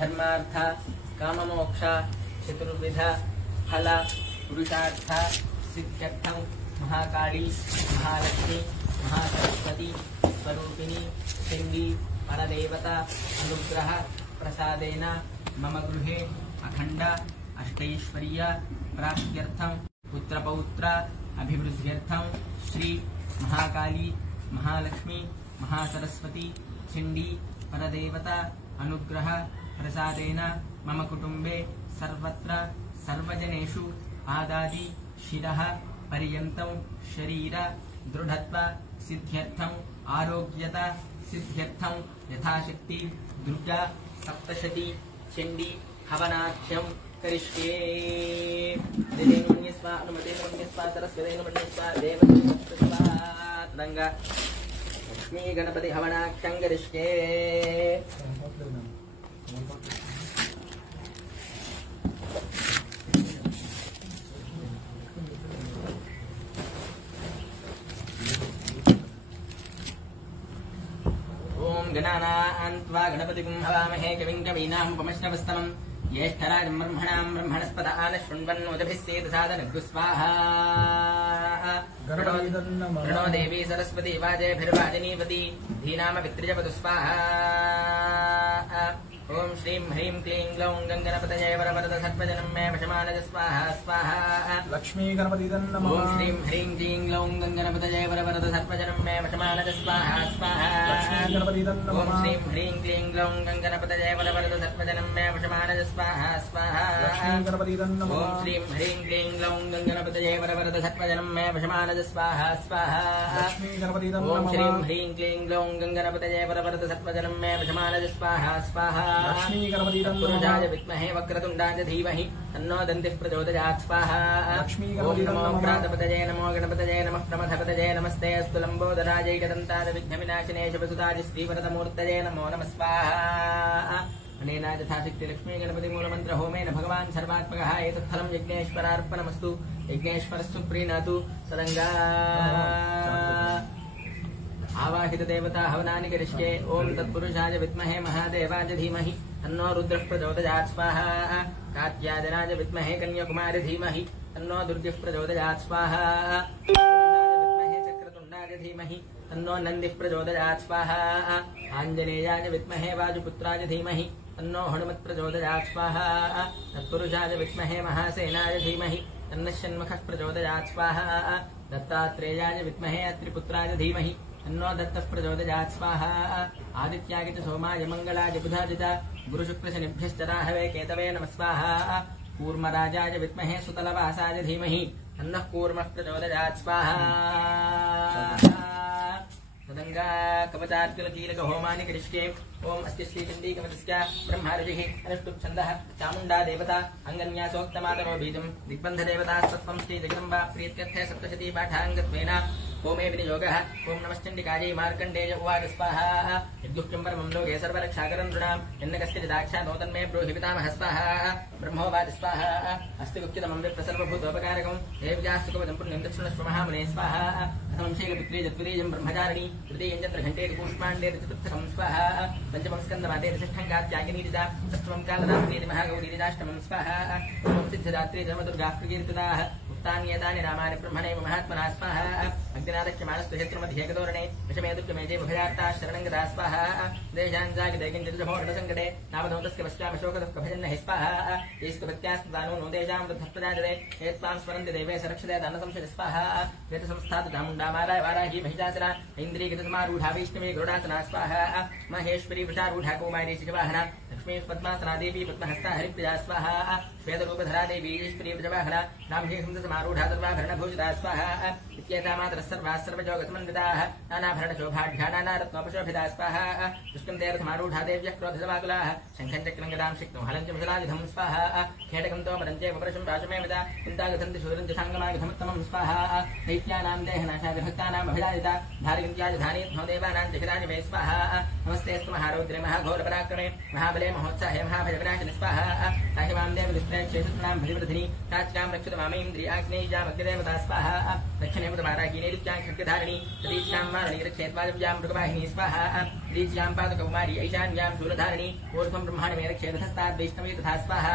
धर्मार्थ काममोक्ष चतुर्विध फल पुरुषार्थ सिद्ध्यर्थं महाकाली महालक्ष्मी महासरस्वती स्वरूपिणी चंडी परदेवता अनुग्रह प्रसादेन मम गृहे अखंड अष्टैश्वर्य प्राप्त्यर्थं पुत्रपौत्र अभिवृद्ध्यर्थं श्री महाकाली महालक्ष्मी महासरस्वती चंडी परदेवता अनुग्रह प्रसादेन मम कुटुंबे सर्वत्र सर्वजनेषु आदादि शिरः पर्यन्तं शरीर दृढत्व सिद्ध्यर्थं आरोग्यता सिद्ध्यर्थं यथाशक्ति दुर्गा सप्तशती चंडी हवनाख्यं करिष्ये। देवेन्मन्यस्वा अनुमतेन्मन्यस्वा सरस्वतेन्मन्यस्वा देवतेन्मन्यस्वा तदंगा लक्ष्मी गणपति हवनाख्यं करिष्ये। गणानान्त्वा गणपतिं हवामहे कविं कवीनां उपमश्रवस्तमं ज्येष्ठराजं ब्रह्मणां ब्रह्मणस्पत आनश्वन्वन्नोतिभिस्सेदसादनभ्युः स्वाहा। प्रणो देवी सरस्वती वाजयभिर्वाजनीवती धीनाम पितृजपतु स्वाहा। ओम श्रीं ह्रीं क्लीं ग्लौं गंगणपतये वरवरद सर्वजनं मे वशमानज स्वाहा स्वाहा। लक्ष्मी गणपति नमः। ओम श्रीं ह्रीं क्लीं ग्लौं गंगणपतये वरवरद सर्वजनं मे वशमानज स्वाहा स्वाहा। लक्ष्मी गणपति नमः। ओम श्रीं ह्रीं क्लीं ग्लौं गंगणपतये वरवरद सर्वजनं मे वशमानज स्वाहा स्वाहा। लक्ष्मी गणपति नमः। ओम श्रीं ह्रीं क्लीं ग्लौं गंगणपतये वरवरद सर्वजनं मे वशमानज स्वाहा स्वाहा। लक्ष्मी गणपति नमः। ओम श्रीं ह्रीं क्लीं ग्लौं गंगणपतये वरवरद सर्वजनं मे वशमानज स्वाहा स्वाहा। लक्ष्मी गणपति नमः। पुरुषाय विद्महे वक्रतुण्डाय धीमहि तन्नो दन्तिः प्रचोदयात् स्वाहा। लक्ष्मी ओम गणपति नमो नमः। प्रातपतये नमो गणपतये नमः प्रमथपतये नमस्ते अस्तु लम्बोदराजैकदन्ताय विघ्नविनाशिने शुभसुताय श्रीवरदमूर्तये नमो नमः स्वाहा। अनेन यथाशक्ति लक्ष्मी गणपति मूलमन्त्र होमेन भगवान् सर्वात्मकः एतत्फलं यज्ञेश्वरार्पणमस्तु। यज्ञेश्वरस्तु प्रीणातु सदङ्गा आवाहित देवता हवनानि करिष्ये। ओम तत्पुरुषाय विद्महे महादेवाय धीमहि तन्नो रुद्रः प्रचोदयात् स्वाहा। कात्यायनाय विद्महे कन्याकुमारी धीमहि तन्नो दुर्गः प्रचोदयात् स्वाहा। विद्महे चक्रतुण्डाय धीमहि तन्नो नन्दिः प्रचोदयात् स्वाहा। आञ्जनेयाय विद्महे वायुपुत्राय धीमहि तन्नो हनुमत् प्रचोदयात् स्वाहा। तत्पुरुषाय विद्महे महासेनाय धीमहि तन्नः षण्मुखः प्रचोदयात् स्वाहा। दत्तात्रेयाय विद्महे अत्रिपुत्राय धीमहि तन्नो दत्तः प्रचोदयात् स्वाहा। आदित्याय च सोमाय मंगलाय बुधाय च गुरुशुक्रशनिभ्यश्च राहवे केतवे नमः स्वाहा। कूर्मराजाय विद्महे सुतलवासाय धीमहि तन्नः कूर्मः प्रचोदयात् स्वाहा। सदङ्गा कवचार्जुनकीलक होमानि करिष्ये। ओम अस्ति श्रीचण्डी कवचस्य ब्रह्मा ऋषिः अनुष्टुप् छन्दः चामुण्डा देवता अङ्गन्यासोक्तमातरो बीजं दिग्बन्धदेवता सत्त्वं श्रीजगदम्बा प्रीत्यर्थे सप्तशती पाठाङ्गत्वेन होमे विनियोगः। ओम नमश्चण्डिकायै मार्कण्डेय उवाच स्वाहा। यद्युक्तं परमं लोके सर्वरक्षाकरं नृणाम् यन्न कश्चिदाक्षात् तन्मे ब्रूहि पितामहः स्वाहा। ब्रह्मोवाच स्वाहा। अस्ति गुह्यतमं विप्रसर्वभूतोपकारकं देव्यास्तुकवचं पुण्यं दक्षिणस्व महामुने स्वाहा। प्रथमं शीलपुत्री जत्वरीजं ब्रह्मचारिणी तृतीयं चन्द्र घण्टेति कूष्माण्डेति चतुर्थकं स्वाहा। पंचमं स्कन्दमातेति षष्ठं कात्यायनीतिजा सप्तमं कालरात्रीति महागौरीतिजाष्टमं स्वाहा। नवमं सिद्धदात्री धर्मदुर्गाः प्रकीर्तिताः उक्तान्येतानि नामानि ब्रह्मणैव महात्मना स्वाहा। अग्निनादक्ष्यमाणस्तु क्षेत्रमध्ये एकदोरणे दशमे दुःखमेजे भयार्ताः शरणं गता स्वाहा। देशाञ्जागिदैकिञ्चिदशभोषणसङ्कटे नामधोतस्य पश्चामशोकदुःखभजन्नहि स्वाहा। येस्तु भक्त्यास्तदानो नो देशां वृद्धप्रजाजते एत्त्वां स्मरन्ति देवे सरक्षते दानसंशय स्वाहा। वेदसंस्थातु चामुण्डा मालाय वाराही महिषासुरा ऐन्द्रीकृतसमारूढा वैष्णवी गरुडासना स्वाहा। महेश्वरी वृषारूढा कौमारी शिखवाहना लक्ष्मी पद्मासना देवी पद्महस्ता हरिप्रिया स्वाहा। श्वेतरूपधरा देवी ईश्वरी वृषवाहना नामहेहंसमारूढा सर्वाभरणभूषिता स्वाहा। इत्येता मातरः सर्वाः सर्वयोगसमन्विताः नानाभरणशोभाढ्या नानारत्नोपशोभिता स्वाहा। पुष्कं देवसमारूढा देव्यः क्रोधसमाकुलाः शङ्खं चक्रं गदां शिक्तं हलं च मुसलायुधं स्वाहा। खेटकं तोमरञ्चैव परशुं राशमेवदा कुन्तागधन्ति शूरं च साङ्गमायुधमुत्तमं स्वाहा। दैत्यानां देहनाशाय भक्तानाम् अभिलाषिता धारयन्त्याय धानीत्नो देवानां जहिराणि मे स्वाहा। नमस्तेऽस्तु महारौद्रे महाघोरपराक्रमे महाबले महोत्साहे महाभयविनाशिनि स्वाहा। साहि मां देव दुष्प्रेक्षेषुत्नां भजिवृधिनी प्राच्यां रक्षतु मामैन्द्रियाग्नेयजामग्निदेवता स्वाहा। दक्षिणे मुदमाराकीने रुच्यां खड्गधारिणी प्रतीक्षां वारुणी रक्षेत् वायव्यां मृगवाहिनी स्वाहा। दीज्यां पादकौमारी ऐशान्यां शूलधारिणी ऊर्ध्वं ब्रह्माण्डमे रक्षेदधस्ताद् वैष्णवी तथा स्वाहा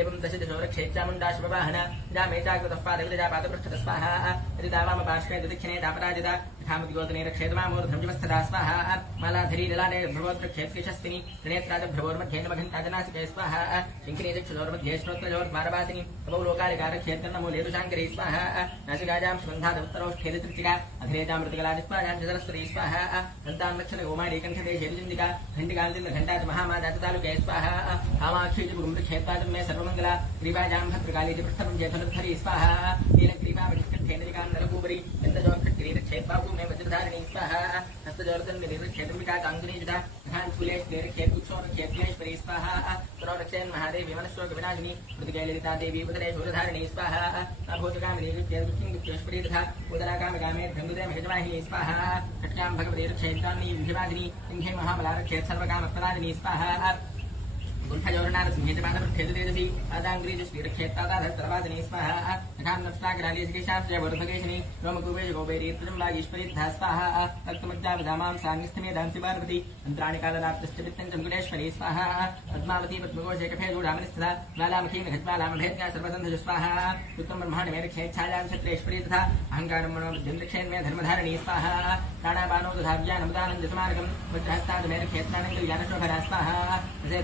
एवं दशदिशो रक्षेच्चामुण्डा शुभवाहन इदामे चाकृतः पादविदजा पादपृष्ठतः स्वाहा यदि दावाम पार्श्वे दक्षिणे दापराजिता यथामतिगोदने रक्षेदमामूर्ध्वं जुमस्तदा स्वाहा मालाधरी ललाटे भ्रवोत्रक्षेत्केशस्तिनि त्रिनेत्राजभ्रवोर्मध्ये नमघण्टाजनासिके स्वाहा शङ्किनी चक्षुरोर्मध्ये श्रोत्रजोर्द्वारवासिनि तवौ लोकालिका रक्षेत्कर्णमूलेतुशाङ्करे स्वाहा नासिकाजां सुगन्धादुत्तरोष्ठेदतृचिका अग्रेजां मृतिकलादिस्वाजां जलस्वरी स्वाहा दन्तां लक्षणगोमारी कण्ठदेशेरुचिन्दिका घण्टिकान्तिघण्टा च महामादाचतालुके स्वाहा कामाक्षीजगुरुमृक्षेत्वादं मे सर्वमङ्गला ग्रीवाजां भद्रकाली पृष्ठं जेठनुद्धरी स्वाहा नीलग्रीवामृक्षेत्थेन नरकूपरि चन्द्रजोक्षेत्पापु मे वज्रधारिणी स्वाहा हस्तजोर्दन्निर्क्षेत्रमिका काङ्गुनीजुता क्षेत्रेश्वरी स्वाहा पुनरक्षेन् महादेवी मनस्वविनाशिनी मृतिकैललिता देवी उदरे शूलधारिणी स्वाहा भूतकामिनीश्वरी तथा उदराकामकामे भृङ्गुदे महेजवाहिनी स्वाहा खट्कां भगवती रक्षेत्रान्नी विधिवादिनी सिंहे महाबलारक्षेत् सर्वकामप्रदादिनी स्वाहा गुण्ठजोरनाथ सिंहेजपादपृष्ठेतेजसी आदाङ्ग्रीजस्वीरक्षेत्रादाधस्त्रवादिनी स्वाहा तथां नष्टाग्रालीजकेशाब्जय वरुभगेशिनी रोमकुबेज गोबेरी त्रिजम्बागीश्वरी तथा स्वाहा रक्तमज्जाभिधामां साङ्गिस्थमेधांसि पार्वती मन्त्राणि कालरात्रिश्च वित्तं चन्द्रेश्वरी स्वाहा पद्मावती पद्मघोषे कफे गूढामनिस्थिता ज्वालामुखी नखज्वालामभेद्या सर्वसन्धु स्वाहा उत्तम ब्रह्माण्डमे रक्षेच्छायां क्षत्रेश्वरी तथा अहङ्कारं मनोबुद्धिं रक्षेन्मे धर्मधारिणी स्वाहा प्राणापानो दधाव्यानमुदानन्दसमानकं वज्रहस्तादमे रक्षेत्रानन्दविजानशोभरा स्वाहा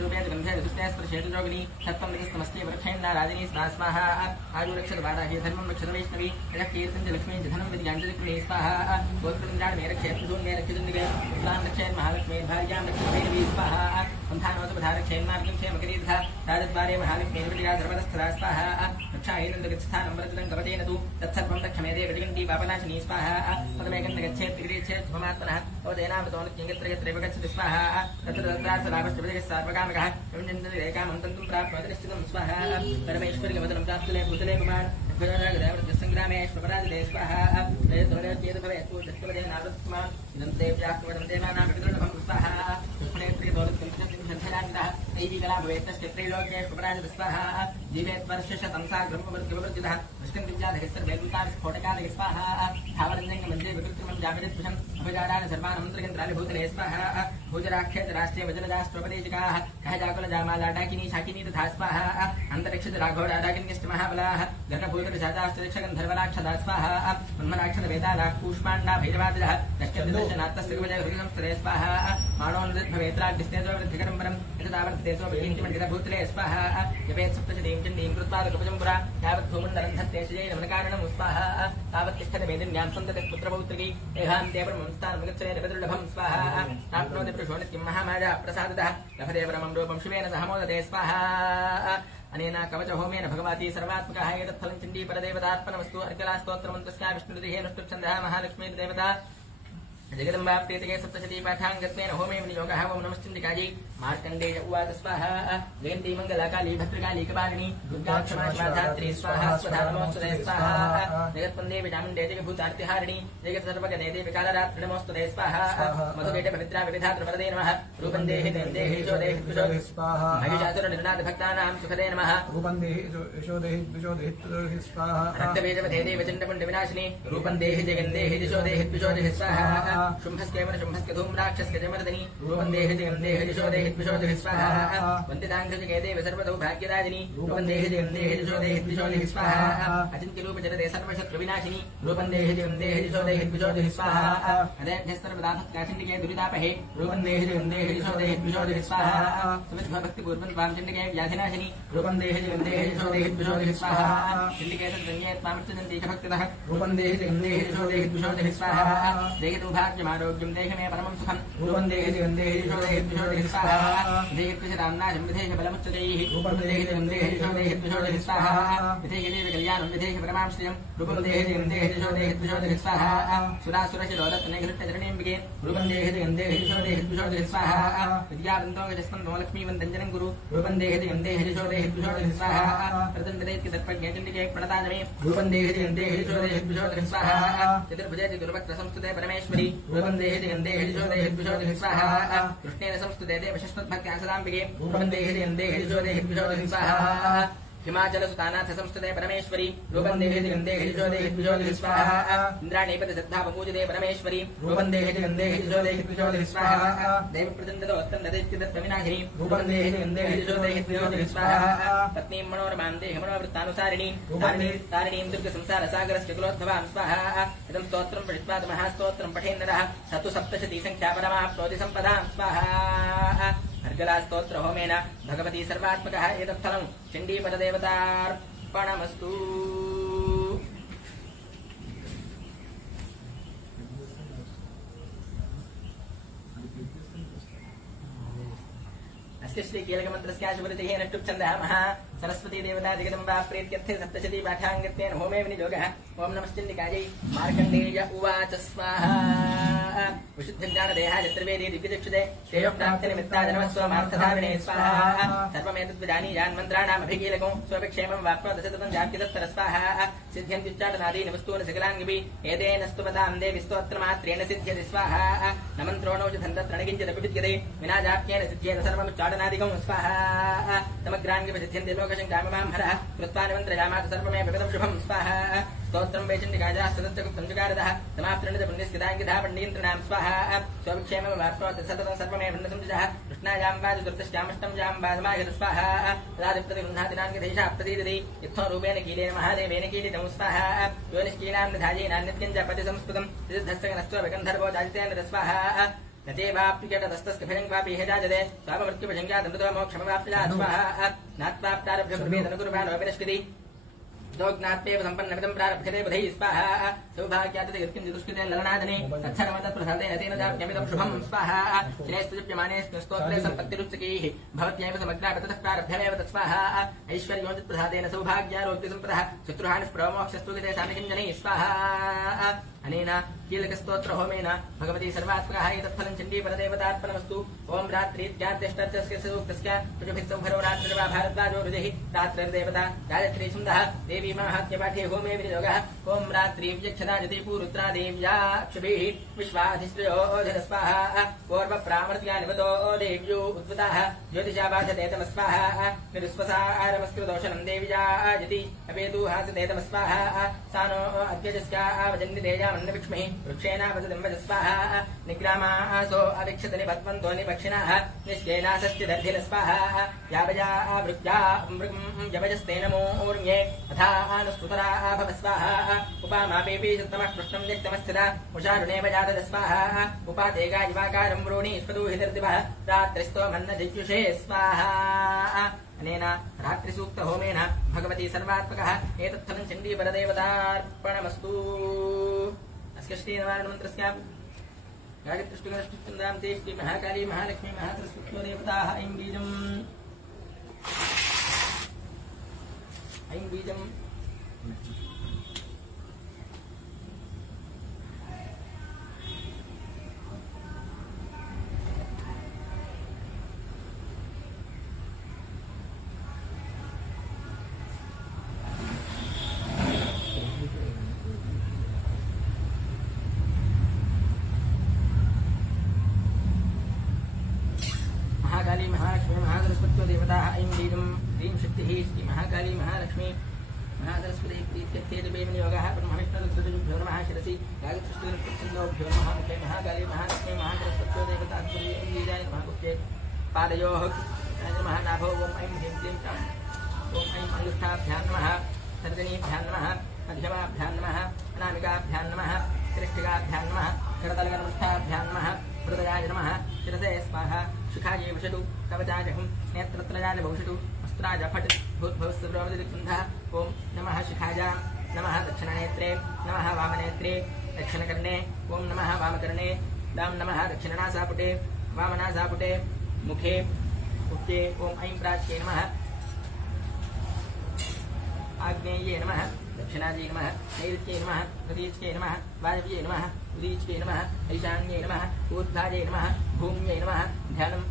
रूपे स्पर्शेतुजोगिनी सत्त्वं निस्तमस्ति वृक्षेन्नाराजिनी स्वाहा आयुरक्षतवाराहि धर्मं रक्षत वैष्णवी कीर्तं च लक्ष्मीं च धनं विद्याञ्जलिक्रिणी स्वाहा गोत्रमिन्द्राणमे रक्षेत्सून्मे रक्षितुन्दिगे उत्लां रक्षेन् महालक्ष्मी भार्यां रक्षितवैरवी स्वाहा सन्धानोतपधारक्षेन्मार्गं क्षेमकरी तथा राजद्वारे महालक्ष्मी विजया सर्वदस्थरा स्वाहा रक्षायैनन्दगच्छस्थानं वरदं कवचेन तु तत्सर्वं रक्षमेदे गजगन्ती पापनाशिनी स्वाहा पदमेकं गच्छेत् गृहेच्छेत् शुभमात्मनः अवजयनामतोऽनुज्ञत्र यत्रैव गच्छति स्वाहा तत्र तत्रार्थलाभश्च सार्वकामकः रेखामन्तन्तुं प्राप्नोतिष्ठितं स्वाहा परमेश्वरिकवदनं प्राप्तुले भूतले कुमार संग्रामेश्वराजिते स्वाहा इदं देव्याः देवानां पितृणभं स्वाहा दैवीकला भवेत्तश्चैत्रैलोक्येश्वराजित स्वाहा जीवेत्वर्षशतंसाग्रमवर्तिवर्जितः वृष्टिं विद्याधरिस्तर्वेल्विकार स्फोटकालय स्वाहा स्थावरञ्जङ्गमञ्जे विकृत्रिमं जामिदत्पुषम् अभजाडान सर्वानमन्त्रयन्त्रालिभूतले स्वाहा भूजराक्षेतराष्ट्रे वजनजास्त्रोपदेशिकाः कहजाकुलजामालाडाकिनी शाकिनी तथा स्वाहा अन्तरिक्षराघोडाडाकिन्यश्च महाबलाः गर्गभूतरशाचाश्चरिक्षगन्धर्वराक्षदा स्वाहा ब्रह्मराक्षसवेदालाकूष्माण्डा भैरवादजः दश्चन्दशनात्तस्तिर्वजगृहंस्तरे स्वाहा माणोन्नद्भवेत्राग्निस्तेजोवृद्धिकरम्बरम् यतदावर्तते सोऽभिहिन्तिमण्डितभूतले स्वाहा जपेत् सप्तशतीं चण्डीं कृत्वा लघुपजम्पुरा यावद्भूमण्डलं धत्ते शयैनमनकारणं स्वाहा तावत्तिष्ठते मेदिन्यां सन्ततिः पुत्रपौत्रिकी देहान्ते ब्रह्मंस्थानमुगच्छते निपदुर्लभं स्वाहा प्राप्नोति पुरुषोनित्यं महामाया प्रसादतः लभते परमं रूपं शिवेन सह मोदते स्वाहा अनेन कवचहोमेन भगवती सर्वात्मकः एतत्फलं चण्डी परदेवतार्पणमस्तु अर्कलास्तोत्रमन्त्रस्या विष्णुरुधिः नुष्टुप्छन्दः महालक्ष्मी देवता जगदम्बा प्रीतके सप्तशती पाठाङ्गत्वेन होमे विनियोगः ओं नमश्चण्डिकायै मार्कण्डेय उवाच स्वाहा जयन्ती मङ्गलाकाली भद्रकाली कपालिनी दुर्गा क्षमा धात्री स्वाहा स्वधा नमोस्तुते स्वाहा जगत्पन्दे विजामुण्डे जगभूतार्तिहारिणी जगत्सर्वगते देवी कालरात्रि नमोस्तुते स्वाहा मधुकेटे पवित्रा विविधात्रवरदे नमः रूपं देहि देहि यशो देहि द्विषो स्वाहा महिषासुरनिर्नाद भक्तानां सुखदे नमः रूपं देहि यशो देहि द्विषो देहि स्वाहा रक्तबीजवधे देवचण्डपुण्ड विनाशिनी रूपं देहि जगन्देहि यशो देहि द्विषो देहि स्वाहा शुम्भस्केवन शुम्भस्के धूम्राक्षस्के जमर्दनी रूपं देहि जगन्देहि यशो देहि द्विषो देहि स्वाहा वन्दिताङ्घ्रिके देव सर्वतो भाग्यदायिनी रूपं देहि जगन्देहि यशो देहि द्विषो देहि स्वाहा अचिन्त्यरूपजरते सर्वशत्रुविनाशिनी रूपं देहि जगन्देहि यशो देहि द्विषो देहि स्वाहा अदेभ्यस्तर्वदाभक्ताचिण्डिके दुरितापहे रूपं देहि जगन्देहि यशो देहि द्विषो देहि स्वाहा सुमिद्भक्तिपूर्वं त्वां चिण्डिके व्याधिनाशिनी रूपं देहि जगन्देहि यशो देहि द्विषो देहि स्वाहा चिण्डिके सञ्जये त्वामर्चन्ति च भक्तितः रूपं देहि जगन्देहि यशो देहि द्विषो देहि स्वाहा देहि आरोग्यं देहि मे परमं सुखं रूपं देहि जगन्देहि यशो देहि द्विषो देहि स्वाहा देहि कृशराम्नाशं विधेहि बलमुच्चतैः रूपं देहि जगन्देहि यशो देहि द्विषो देहि स्वाहा विधेहि देव कल्याणं विधेहि परमां श्रियं रूपं देहि जगन्देहि यशो देहि द्विषो देहि स्वाहा सुरासुरशिरोदत्तनैघृष्टचरणेऽम्बिके रूपं देहि जगन्देहि यशो देहि द्विषो देहि स्वाहा विद्यावन्तो गजस्पन्दो लक्ष्मीवन्दञ्जनं गुरु रूपं देहि जगन्देहि यशो देहि द्विषो देहि स्वाहा प्रदन्तदैत्यदर्पज्ञचण्डिके प्रणताजमे रूपं देहि जगन्देहि यशो देहि द्विषो देहि स्वाहा चतुर्भुजे गुरुवक्त्रसंस्तुते परमेश्वरी रूपं देहि जगन्देहि यशो देहि द्विषो देहि स्वाहा कृष्णेन संस्तुते देवशश्वद्भक्त्या सदाम्बिके रूपं देहि जगन्देहि यशो देहि द्विषो देहि स्वाहा हिमाचल सुतानाथ संस्कृते परमेश्वरी रूपं देहेति गन्धेहि दिशोदेहि द्विजोदेहि स्वाहा इन्द्राणीपति श्रद्धा पूजिते परमेश्वरी रूपं देहेति गन्धेहि दिशोदेहि द्विजोदेहि स्वाहा देव प्रचण्डतो अत्तन्नदेत्युदत्तविनाशिनी रूपं देहेति गन्धेहि दिशोदेहि द्विजोदेहि स्वाहा पत्नीं मनोरमां देहि मनोवृत्तानुसारिणी तारिणीं दुर्गसंसारसागरस्य कुलोद्भवां स्वाहा इदं स्तोत्रं पठित्वा महास्तोत्रं पठेन्नरः स तु सप्तशती संख्या परमाप्नोति सम्पदां स्वाहा अर्गला स्तोत्र होमेन भगवती सर्वात्मकः एतत् फलं चण्डीपरदेवतार्पणमस्तु। अस्य श्री कीलकमन्त्रस्याशुपरितिः नष्टुप्छन्दः महा सरस्वती देवता जगदम्बा प्रीत्यर्थे सप्तशती पाठाङ्गत्वेन होमे विनियोगः। ओं नमश्चण्डिकायै मार्कण्डेय उवाच स्वाहा विशुद्धज्ञानदेहाय त्रिवेदी दिव्यचक्षुते श्रेयोप्राप्तिनिमित्ताय नमः स्वमार्थधारिणे स्वाहा सर्वमेतद्विजानीयान् मन्त्राणामभिकीलको स्वभिक्षेमं वाप्नोति सततं जाप्यतत्तर स्वाहा सिद्ध्यन्त्युच्चाटनादीनि वस्तूनि सकलान्यपि एतेन स्तुवतां देवि स्तोत्रमात्रेण सिद्ध्यति स्वाहा न मन्त्रो नौषधं तत्र न किञ्चिदपि विद्यते विना जाप्येन सिद्ध्येत सर्वमुच्चाटनादिकं स्वाहा समग्राङ्गि सिद्ध्यन्ति लोकशङ्कामिमां हरः कृत्वा निमन्त्रयामास सर्वमेव विदं शुभं स्वाहा स्तोत्रं वैचण्डिकायाः सदस्यगुप्तं जुगारदः समाप्तृणित पुण्यस्किताङ्गिधा पण्डीन्द्रणां स्वाहा स्वभिक्षेमं वाप्नोति सततं सर्वमेव नृसंजः कृष्णायां वाजुदुर्तश्यामष्टं जां वाधमायत स्वाहा तदादिप्रतिगृह्णादिनाङ्गिधैषा प्रतीदति इत्थो रूपेण कीलेन महादेवेन कीलितं स्वाहा योनिष्कीलां निधायेनान्यत्यं च पतिसंस्कृतं सिद्धस्थगनस्त्व विगन्धर्वो जाजितेन स्वाहा नतेवाप्यकेटदस्तस्कभिरङ्वापि हेजाजते स्वापमृत्युपशङ्क्यादमृतो मोक्षमवाप्यजात् स्वाहा नात्वाप्तारभ्यगुर्वेदनुकुर्वाणो विनश्यति दोग्नात्मेव सम्पन्नमिदं प्रारभ्यते बुधैः स्वाहा सौभाग्यादति यत्किञ्चित् दुष्कृते ललनादने तत्सर्वतत्प्रसादेन तेन जाप्यमिदं शुभं स्वाहा श्रेयस्तुजप्यमानेऽस्मिन् स्तोत्रे सम्पत्तिरुच्चकीः भवत्यैव समग्रापि ततः प्रारभ्यमेव तत्स्वाहा ऐश्वर्योञ्चित्प्रसादेन सौभाग्यारोग्यसम्पदः शत्रुहानिः प्रमोक्षस्तु तेषां किञ्जनैः स्वाहा अनेन कीलकस्तोत्रहोमेन भगवती सर्वात्मकः एतत्फलं चण्डीपरदेवतार्पणमस्तु। ओं रात्रीत्याद्यष्टस्य सूक्तस्य ऋजुभिः सौभरो रात्रिर्वा भारद्वाजो ऋजैः रात्रिर्देवता गायत्री सुन्दः देवी माहात्म्यपाठे होमे विनियोगः। ओं रात्रीव्यक्षदा जतिपूरुत्रा देव्याक्षभिः विश्वाधिश्रयोधिर स्वाहा पूर्वप्रामृत्या निवतो देव्यो उद्वताः ज्योतिषा बाधते तमस्वाहा निरुस्वसारमस्कृदोषणं देव्या जति अपेतु हासते तमस्वाहा सानो अद्यजस्यावजन्निदेया मन्नविक्ष्महि वृक्षेणावजस्वाहा निग्रामासो अविक्षतनि पद्मन्तो निपक्षिणः निश्चेनासस्य दर्धिन स्वाहा यावजा वृत्या यवजस्ते नमोर्ण्ये तथा अनुस्तुतरा भव स्वाहा उपामापेपि सत्तमः कृष्णं व्यक्तमस्थिता उषारुणेव जातद स्वाहा उपाते गायिवाकारं वृणी स्वदूहितर्दिवः रात्रिस्तो मन्नजिज्युषे स्वाहा अनेन रात्रिसूक्तहोमेन भगवती सर्वात्मकः एतत्फलं चण्डीपरदेवतार्पणमस्तु। अस्य श्रीनिवारणमन्त्रस्य गायत्रीष्टुगणष्टुचन्द्रां ते श्री महाकाली महालक्ष्मी महासरस्वत्यो देवताः ऐं बीजम् महाकाली महालक्ष्मी महासरस्वत्यो देवताः ऐं बीजम् ह्रीं शक्तिः श्री महाकाली महालक्ष्मी महासरस्वती प्रीत्यर्थे विनियोगः। ब्रह्मविष्णुरुद्रभ्यो नमः शिरसि गायत्रीष्टुगणप्रच्छन्दोभ्यो नमः मुखे महाकाली महालक्ष्मी महासरस्वत्यो देवताः बीजाय नमः गुप्ते पादयोः नमः नाभो ॐ ऐं ह्रीं क्लीं ॐ ऐं अङ्गुष्ठाभ्यां नमः तर्जनीभ्यां नमः मध्यमाभ्यां नमः अनामिकाभ्यां नमः त्रिष्टिकाभ्यां नमः करतलगणपृष्ठाभ्यां नमः हृदयाय नमः शिरसे स्वाहा शिखायै वषटु कवचाय हुं नेत्रत्रयाय भविषटु वस्त्राय फट् भूद्भवस्सर्वोदिगन्धः। ॐ नमः शिखाय नमः दक्षिणनेत्रे नमः वामनेत्रे दक्षिणकर्णे ॐ नमः वामकर्णे दां नमः दक्षिणनासापुटे वामनासापुटे मुखे उक्ते ॐ ऐं प्राच्ये नमः आग्नेये नमः दक्षिणायै नमः नैऋत्ये नमः प्रतीच्ये नमः वायव्ये नमः उदीच्ये नमः ईशान्ये नमः ऊर्ध्वायै नमः भूम्यै नमः ध्यानं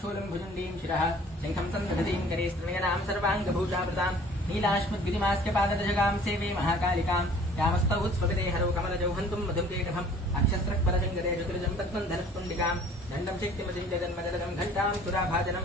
शूलं भुजण्डीं शिरः शङ्खं सन्दधतीं करे स्त्रिणयनां सर्वाङ्गभूषावृतां नीलाश्मद्गिरिमास्य पाददशगां सेवे महाकालिकां यामस्तौ उत्स्वपिते हरौ कमलजौ हन्तुं मधुर्केटभम् अक्षस्रक्परशङ्करे चतुर्जं पद्मं धनुष्पुण्डिकां दण्डं शक्तिमतिं जगन्मजलदं घण्टां सुराभाजनं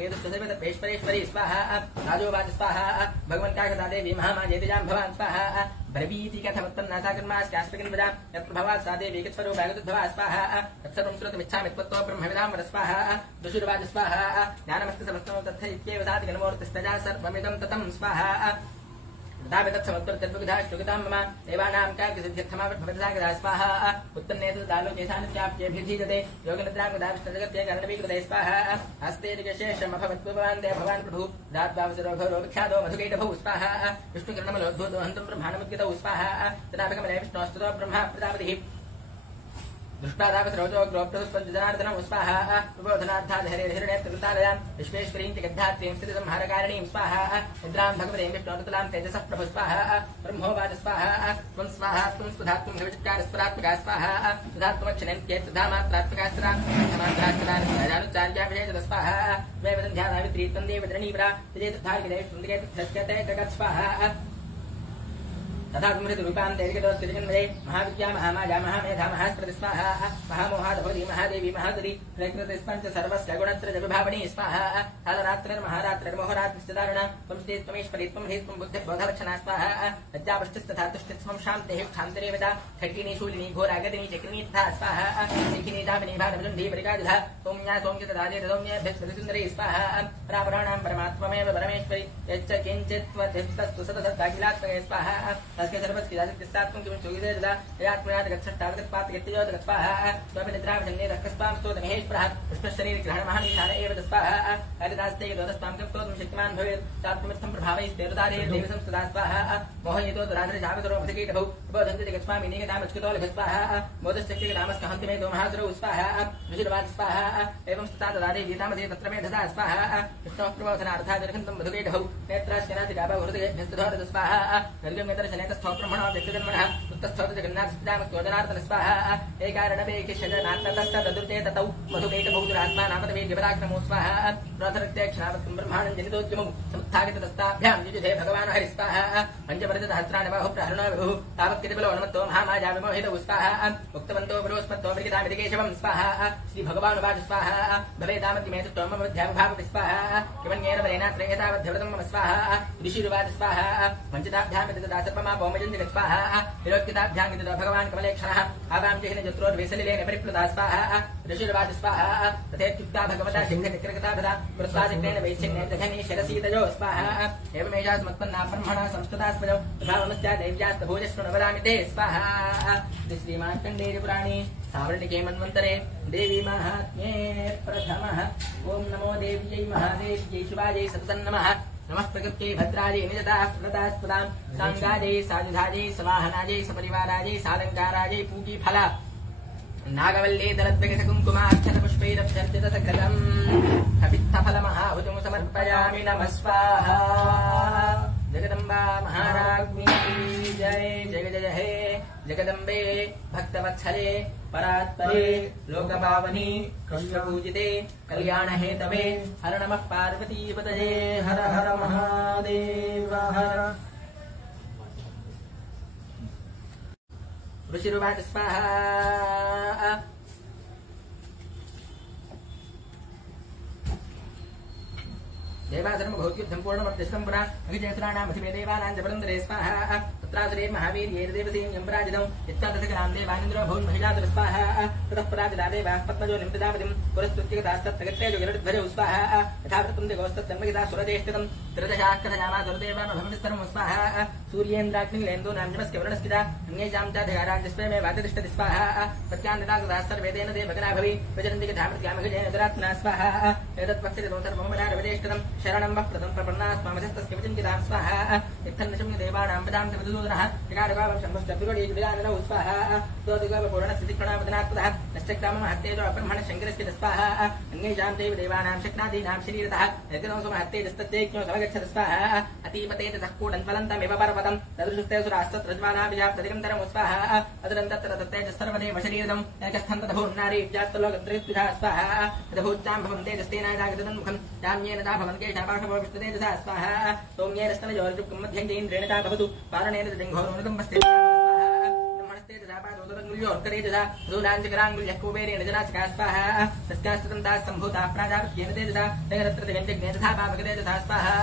हेतुश्चेश्वरेश्वरी स्वाहा राजोवाच स्वाहा भगवन् काकदादेवी महामाजेतिजां भवान् स्वाहा ब्रवीति कथमत्तन्नासा कर्मास्यास्मिन् वदां यत्र भवात् सा देवी कत्सरो भागतुद्भवा स्वाहा तत्सर्वं श्रुतमिच्छामि त्वत्तो ब्रह्मविदां वद स्वाहा दुषुर्वाच स्वाहा ज्ञानमस्ति समस्तं तथा इत्येव साति गणमूर्तिस्तजा सर्वमिदं ततं स्वाहा तथापि तत्समत्वर्तद्विधाष्टुगितां मम देवानां कार्यसिद्ध्यर्थमावद्भवतसागदा स्वाहा उत्तन्नेतदालोकेशानित्याप्यभिधीयते योगनिद्रां गदाविष्टजगत्ये कर्णवीकृते स्वाहा हस्तेर्यशेषमभवत्पुभवान् भवान् प्रभु दात्वावसरोघरो विख्यातो मधुकैटभौ स्वाहा विष्णुकिरणमलोद्भूतो हन्तुं ब्रह्माण्डमुद्गितौ स्वाहा तदापकमले विष्णोस्तुतो ब्रह्मा प्रजापतिः दृष्टादापसरोजो ग्रोप्तुस्पञ्चजनार्दनं स्वाहा प्रबोधनार्थाधैर्यहिरण्यकृतालयां विश्वेश्वरीं च गद्धात्रीं स्थितिसंहारकारिणीं स्वाहा निद्रां भगवतीं विष्णोरुतलां तेजसः प्रभु स्वाहा ब्रह्मोवाच स्वाहा त्वं स्वाहा त्वं सुधात्वं हविष्कारस्वरात्मका स्वाहा सुधात्मक्षणेत्येतद्धामात्रात्मका समात्रात्मकानुचार्याभिषेचत स्वाहा वैवदन्ध्यानावित्री त्वं देवदरणीवरा तेजेतद्धार्गिदेव स्वाहा तथा रूपां तेजगतोस्तिजन्मये महाविद्या महामाया महामेधा महास्मृति स्वाहा महामोहादभवती महादेवी महादुरी प्रकृतिस्पञ्च सर्वस्य गुणत्रयविभावनी स्वाहा कालरात्रिर्महारात्रिर्मोहरात्रिश्चदारुण त्वं स्ते त्वमेश्वरी त्वं हि त्वं बुद्धिर्बोधलक्षणा स्वाहा लज्जापुष्टिस्तथा तुष्टिस्त्वं शान्तिः क्षान्तरेवदा खड्गिनी शूलिनी घोरागदिनी चक्रिणी तथा स्वाहा शिखिनी दामिनी भानभुजुण्डी परिकाजुधा सौम्या सौम्यतदादेतसौम्यभ्यस्पतिसुन्दरी स्वाहा परापराणां परमात्ममेव परमेश्वरी यच्च किञ्चित्त्वतिस्तस्तु सततत्काकिलात्मके स्वाहा तस्य सर्वस्य राजतिस्सात्मं किं सुगिदे ददा यात्मनाथ गच्छट्टावतपातयत्ययो स्वाहा स्वामि निद्रावजन्ये रक्तस्पां स्तोतमहेश्वरः पुष्पशरीरग्रहणमहानिशान एव स्वाहा हरिदास्ते दोदस्पां किं स्तोतुं शक्तिमान् भवेत् तात्मर्थं प्रभावैस्तेरुदारे देवसं सदा स्वाहा मोहयितो दुराधरजावतरो मधुकीटभौ प्रबोधन्ते जगत्स्वामी निगदामच्युतो लभ स्वाहा मोदश्चक्रिगदामस्य हन्तिमे दो महासुरौ स्वाहा ऋषिर्वाच स्वाहा एवं स्तुता ददादे गीतामधे तत्र मे ददा स्वाहा विष्णोः प्रबोधनार्थादर्हन्तं मधुकीटभौ नेत्राश्चनादिगाभौ हृदयेभ्यस्तुधोरद स्वाहा गर्गमेतरशने स्तोत्रमणो व्यक्तिजन्मनः उत्तस्थोत जगन्नाथस्तामस्तोजनार्दन स्वाहा एकारणवेकिशजनात्ततस्तदुर्ते ततौ मधुकैटभौजुरात्मा नामतवे विपराक्रमो स्वाहा रथरक्तेक्षणावत्तं ब्रह्माणं जनितोद्यमौ समुत्थागितदस्ताभ्यां युजुधे भगवान् हरि स्वाहा पञ्चवरदसहस्राणि बाहुः प्रहरणो विभुः तावत्कितिबलो नमत्तो महामाया विमोहितौ स्वाहा उक्तवन्तो बलोस्मत्तो मृगितामितिकेशवं स्वाहा श्रीभगवानुवाच स्वाहा भवेदामतिमेतत्वं मम मध्यामभावपि स्वाहा किमन्येन बलेनात्र एतावद्धव्रतं मम स्वाहा ऋषिरुवाच स्वाहा पञ्चदाभ्यां सर्वमा भौमजन्ति स्वाहा विरोक्तिताभ्यां भगवान् कमलेक्षणः आवां जहिन जत्रोर्वेसलिलेन परिप्लुता स्वाहा ऋषिर्वाच स्वाहा तथेत्युक्ता भगवता सिंहचक्रगताभदा पुरस्वादिक्तेन वैश्यग्ने जघने शरसीतजो स्वाहा एवमेषास्मत्पन्ना ब्रह्मणा संस्कृतास्मजो प्रभावमस्या दैव्यास्तभोजस्वनवदामि ते स्वाहा श्रीमार्कण्डेयपुराणे सावर्णिके मन्वन्तरे देवी माहात्म्ये प्रथमः ॐ नमो देव्यै महादेव्यै शिवायै सत्सन्नमः नमः प्रकृत्यै भद्रायै निजताः प्रदास्पदां साङ्गायै साजुधायै सवाहनायै सपरिवारायै सालङ्कारायै पूगीफला नागवल्ले दलद्वगतकुङ्कुमाक्षरपुष्पैरभ्यर्चितसकृतम् हवित्थफलमहाभुजं समर्पयामि नमः स्वाहा जगदम्बा महाराज्ञी जय जय जय हे जगदम्बे भक्तवत्सले परात्परे लोकपावनी कृष्णपूजिते कल्याणहेतवे हर नमः पार्वतीपतये हर हर महादेव हर ऋषिरुवाच स्वाहा देवासनं भौत्युद्धं पूर्णमर्दिष्टं पुरा अभिजयसराणामधिमे देवानां च पुरन्दरे स्वाहा तत्रासुरे महावीर्ये देवसीं यम्पराजितौ यच्चादशकरां देवानिन्द्रो भौन् महिलादुर स्वाहा ततः पराजिता देवाः पद्मजो निमित्तदापतिं पुरस्तुत्यगतास्तत्प्रगत्तेजो गरुडध्वजौ स्वाहा यथावृतं दिगोस्तत्तन्मगिता सुरजेष्टितं त्रिदशाः कथयामा दुर्देवामभवनिस्तरं स्वाहा सूर्येन्द्राग्निलेन्दो नाम्यमस्य वर्णस्थिता अन्येषां च धिकाराज्यस्वयमे वातिष्ठति स्वाहा प्रत्यान्वितागताः सर्वेदेन देवगना भवि प्रचरन्ति गधामृत्यामघजेन दुरात्मना स्वाहा एतत्पक्षितो सर्वमनारवदेष्टितं शरणं वः प्रदं प्रपन्नास्मामधस्तस्य विचिन्तितां स्वाहा इत्थन्नशं देवानां पदां तवदूदनः ऋकारगावं शम्भश्चतुरोडीजुविदानौ स्वाहा तोदिगावपूर्णस्थितिक्षणावदनात्मतः नश्चक्राममहत्तेजो ब्रह्मणः शङ्करस्य स्वाहा अन्येषां देव देवानां शक्नादीनां शरीरतः यज्ञो समहत्तेजस्तद्देज्ञो समगच्छति स्वाहा अतीपतेजसः कूडन्वलन्तमिव पर्वतं तदृशुस्ते सुरास्तत्रज्वालाभिजाप्तदिगन्तरं स्वाहा अदरं तत्र तत्तेजः सर्वदेव शरीरदं एकस्थं तदभून्नारीव्यात्तलोकत्रयस्विधा स्वाहा तदभूत्यां भवं तेजस्तेना जागतन्मुखं जाम्येन ता भवन् केशापाशभविष्टतेजसा स्वाहा सौम्येन स्तनजोर्जुक्तं मध्यं जैन्द्रेण ता भवतु पारणेन जङ्घोरुणतं वस्ते प्राजापत्योर्करेजसा दूराञ्चकराङ्गुल्यः कुबेरेण जनासिका स्वाहा तस्यास्तन्ताः सम्भूताः प्राजापत्येन तेजसा तेरत्रदिगञ्जग्ने तथा पापकते तथा स्वाहा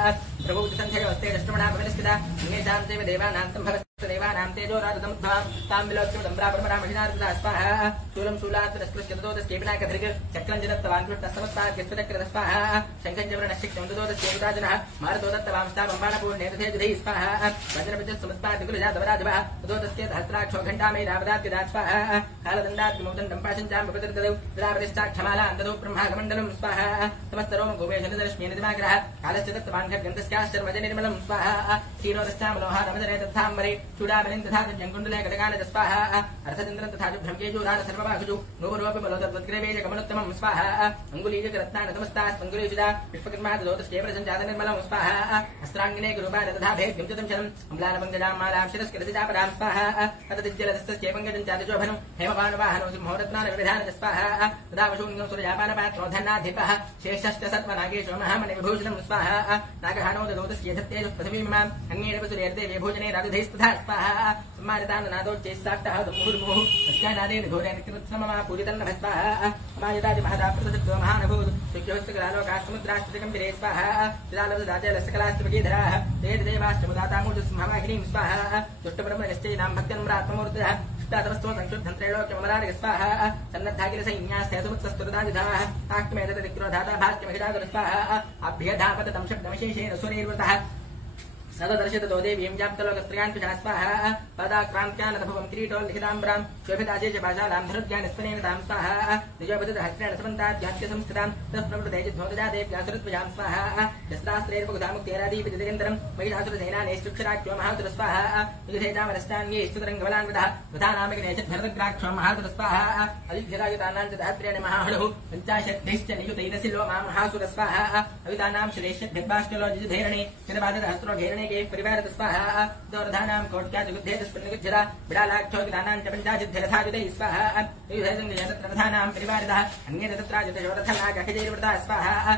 प्रभुसङ्ख्ययोस्ते दष्टमणा भगनिष्ठिता अन्येषां चैव देवानां सम्भवः देवानां तेजो राजसमुद्भवां तां विलोक्यं ब्राह्मणमहिनार्दता स्वाहा शूलं शूलान्तरस्कृत्यदोतस्येविनाकधृग चक्रं जदत्तवान् कृष्णस्तमत्ताद्यस्वचक्रद स्वाहा शङ्खं जवरणश्चिक्तं ददोतस्येविराजनः मारुतो दत्तवां स्तावम्बाणपूर्णेतथेजधैः स्वाहा वज्रविद्युत्समुत्पादिकुलजातवराजवः ददोतस्य सहस्राक्षो घण्टामैरावदाद्यदात् स्वाहा कालदण्डाद्यमौदण्डं पाशञ्चां विपदर्ददौ विरावरिष्टाक्षमालां ददौ ब्रह्मागमण्डलं स्वाहा समस्तरोम गोमेशनिदर्श्मेन दिवाग्रः कालस्य दत्तवान् खड्गन्तस्याश्चर्वजनिर्मलं स्वाहा क्षीरोदश्चामलोहारमजने तथाम्बरे चूडामलिं तथा जङ्कुण्डले कटकालज स्वाहा अर्थचन्द्रं तथा भ्रमकेजूरान सर्वबाहुजु नूरोपि बलोदद्वद्ग्रवेज कमलोत्तमं स्वाहा अङ्गुलीजकरत्नानतमस्तास्मङ्गुलीजुदा विश्वकर्मा ददोतश्चेप्रसञ्जातनिर्मलं स्वाहा अस्त्राङ्गिने गुरुबाण तथा भेद्यं च शरम् अम्लानपङ्कजां मालां शिरस्कृतिजापरां स्वाहा अतदिज्जलदस्तस्येपङ्कजं चादिशोभनं हेमपाणवाहनो सिंहोरत्नानविधानज स्वाहा तदा वशून्यं सूर्यापानपात्रोधन्नाधिपः शेषश्च सर्वनागेशो महामणिविभूषणं स्वाहा नागहानो ददोतस्य धत्तेजः पृथिवीमाम् अन्येरपसुरेर्देवे भोजने राजधैस्तथा स्वाहा सम्मानितान्नादोच्चैस्साष्टः मुहुर्मुहुः तस्यानादेन घोरेण कृत्सममा पूरितन्नभः स्वाहा समायतादि महदाप्रसक्तो महानभूत् शुक्योस्तकलालोकाः समुद्राश्चकम्बिरे स्वाहा चिदालवदाचलस्कलाश्चमगीधराः ते देवाश्चमुदातामूर्जसिंहवाहिनीं स्वाहा दुष्टब्रह्मनिश्चैनां भक्त्यन्मरात्ममूर्तयः इष्टातमस्तो संशुद्धं त्रैलोक्यमरार्ग स्वाहा सन्नद्धागिरसैन्यास्तैतमुत्सस्तुरदायुधाः आक्मेतदिक्रोधाता भाग्यमहिरादुर स्वाहा अभ्यधापततं शब्दमशेषेण सुरेर्वृतः सददर्शितो देवीं जाप्तलोकस्त्रियान्विषा स्वाहा पदाक्रान्त्यानभवं किरीटोल्लिखिताम्बरां शोभिताजे च पाशालां धनुर्ज्ञानस्वनेन तां स्वाहा निजोपतिहस्त्रेण समन्ताद्याख्यसंस्थितां तत्प्रवृतैजिद्भोदजा देव्यासुरत्वजां स्वाहा शस्त्रास्त्रैर्बुधामुक्तेरादीपतिदिगन्तरं महिषासुरसेनानेश्चुक्षराख्यो महासुर स्वाहा निजधेजामरस्तान्ये स्तुतरङ्गबलान्वितः प्रधानामिकनेशभरतग्राक्षो महासुर स्वाहा अलिभ्यरायुतानां च दहत्रेण महाहळुः पञ्चाशद्भिश्च नियुतैरसिलो महासुर स्वाहा अवितानां श्रेष्ठभ्यद्भाष्टलो जिजुधैरणे चिरबाधितहस्रो घेरणे के परिवार स्वाहा दौर्धानां कोट्याजुद्धेदस्पन्निगुज्जरा बिडालाक्षोगितानां च पञ्चाशद्धिरथायुधैः स्वाहा युधेदङ्गयतत्रथानां परिवारितः अन्ये तत्राजुधशोरथनागखजैर्वृता स्वाहा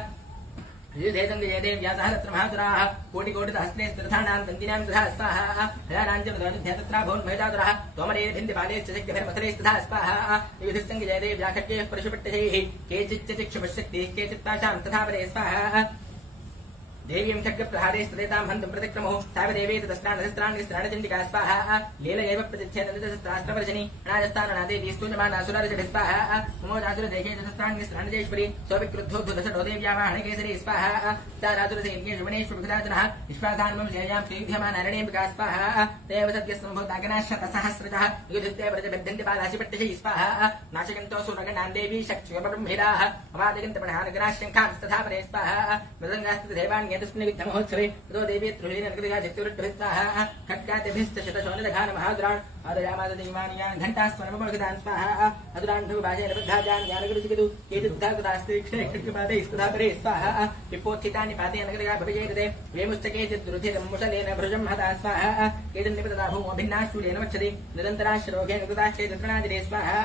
युधेदङ्गये देव्यासहरत्र महासुराः कोटिकोटितहस्ते स्त्रथानां तन्तिनां तथा स्वाहा हयानां च प्रदोजुद्धे तत्रा भोन्महितादुरः तोमरे भिन्दिपालेश्च शक्यभिर्मथुरे तथा स्वाहा युधिसङ्गये देव्याखड्गेः परशुपट्टजैः केचिच्च चक्षुपशक्तिः केचित्ताशां तथा परे स्वाहा देवीं खड्गप्रहारे स्तुतेतां हन्तुं प्रतिक्रमो सावदेवेत तस्त्राणसहस्राणिस्त्राणचण्डिका स्वाहा लीलयैव प्रतिच्छेदनदशस्त्रास्त्रवर्जनी अनाजस्थाननादेवी स्तूयमानासुरार्जभि स्वाहा ममोजासुरदेहे सहस्राणिस्त्राणजेश्वरी सोऽविक्रुद्धोद्धुदशडो देव्यावाहनकेसरी स्वाहा तारासुरसेन्येषुवनेष्वभिधाजनः विश्वासान्मं जयां श्रीयुध्यमानारणेऽम्बिका स्वाहा देव सद्यस्तम्भोदागनाशतसहस्रजः युधित्ते व्रजबद्धन्तिपालाशिपट्टजैः स्वाहा नाशकन्तो सुरगणां देवी शक्ष्युपब्रह्मिराः अवादिगन्तपणहानगनाशङ्खां तथा परे स्वाहा मृदङ्गास्त्रिदेवान्ये तस्मिन्निमित्तमहोत्सवे ततो देवी त्रिलीनकृतिका चित्तुरुट्टभिस्वाहा खड्गादिभिश्च शतशोनिदघान महादुरान् आदयामाददेवान्यान् घण्टास्मरणममुखितान् स्वाहा अदुरान्धुभाजेन बद्धाजान् ज्ञानगुरुजिगिदु केचिद्धाकृतास्त्रीक्षणे खड्गपादैस्तथा परे स्वाहा विपोत्थितानि पातेन कृतिका भविजेतते वेमुष्टके चिद्दुरुधिरं मुशलेन भृजं हता स्वाहा केचिन्निपतता भूमो भिन्नाश्चूलेन वक्षति निरन्तराश्रोगेन कृताश्चेतृणादिने स्वाहा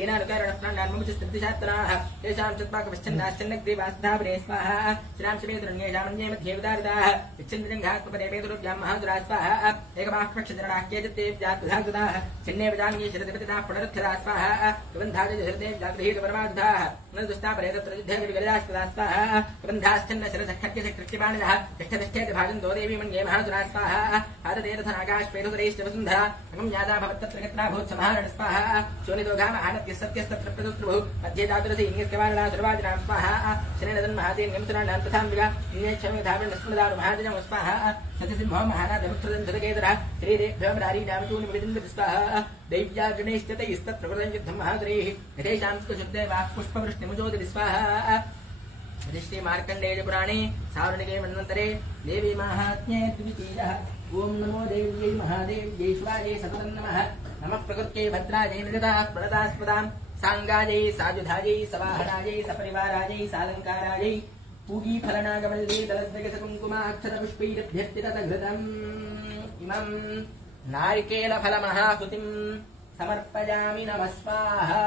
येनानुकारणप्राणान्मुचिस्तृतिशात्राः तेषां चत्वाकविच्छन्नाश्चन्नग्रीवास्तथा परे स्वाहा श्रीरांशमेतुरन्येषामन्ये मध्ये उदारिताः विच्छिन्नजङ्घात्मपदे पेतुरुभ्यां महादुरा स्वाहा एकमाक्षजनराः केचित्तेभ्यात्तुधाकृताः चिन्नेवजान्ये शरदिपतिताः पुनरुत्थिता स्वाहा प्रबन्धादिजहृतेभ्यागृहीतपरमादुधाः न दुष्टापरे तत्र युद्धे विगलिदास्पदा स्वाहा प्रबन्धाश्चन्न शरसखट्यसकृत्यपाणिनः तिष्ठतिष्ठेति भाजन्तो देवी मन्ये महादुरा स्वाहा आदतेरथनाकाशपेतुतरैश्च वसुन्धरा अगं यादा भवत्तत्र गत्रा भूत्समहारण स्वाहा शोनितोघामहानत्यः सत्यस्तत्र प्रदुत्रुभुः मध्ये दातुरसि इङ्गिस्कवारणा सुरवादिनां स्वाहा शनेनदन्महातेन यमसुराणां तथाम्बिका इन्येच्छमेधावृणस्मृदारु महाजनं स्वाहा सत्यसिंहो महानादमुत्सदं धृतकेतरः श्रीरेभ्यो मरारीनामचूनिविदिन्दति स्वाहा दैव्याग्नेश्चतैस्तत्र प्रकृतं युद्धं महादुरैः यथेषां शुद्धदेवाः पुष्पवृष्टिमुजोदति स्वाहा श्रीमार्कण्डेयपुराणे सावर्णिके मन्वन्तरे देवी माहात्म्ये द्वितीयः ॐ नमो देव्यै महादेव्यै शिवायै सततं नमः प्रकृत्यै भद्रायै निरताः प्रणतास्पदां साङ्गायै साजुधायै सवाहनायै सपरिवारायै सालङ्कारायै पूगीफलनागमल्ले दलद्वगसकुङ्कुमाक्षरपुष्पैरभ्यर्थितघृतम् इमं नारिकेलफलमहाहुतिं समर्पयामि नमः स्वाहा।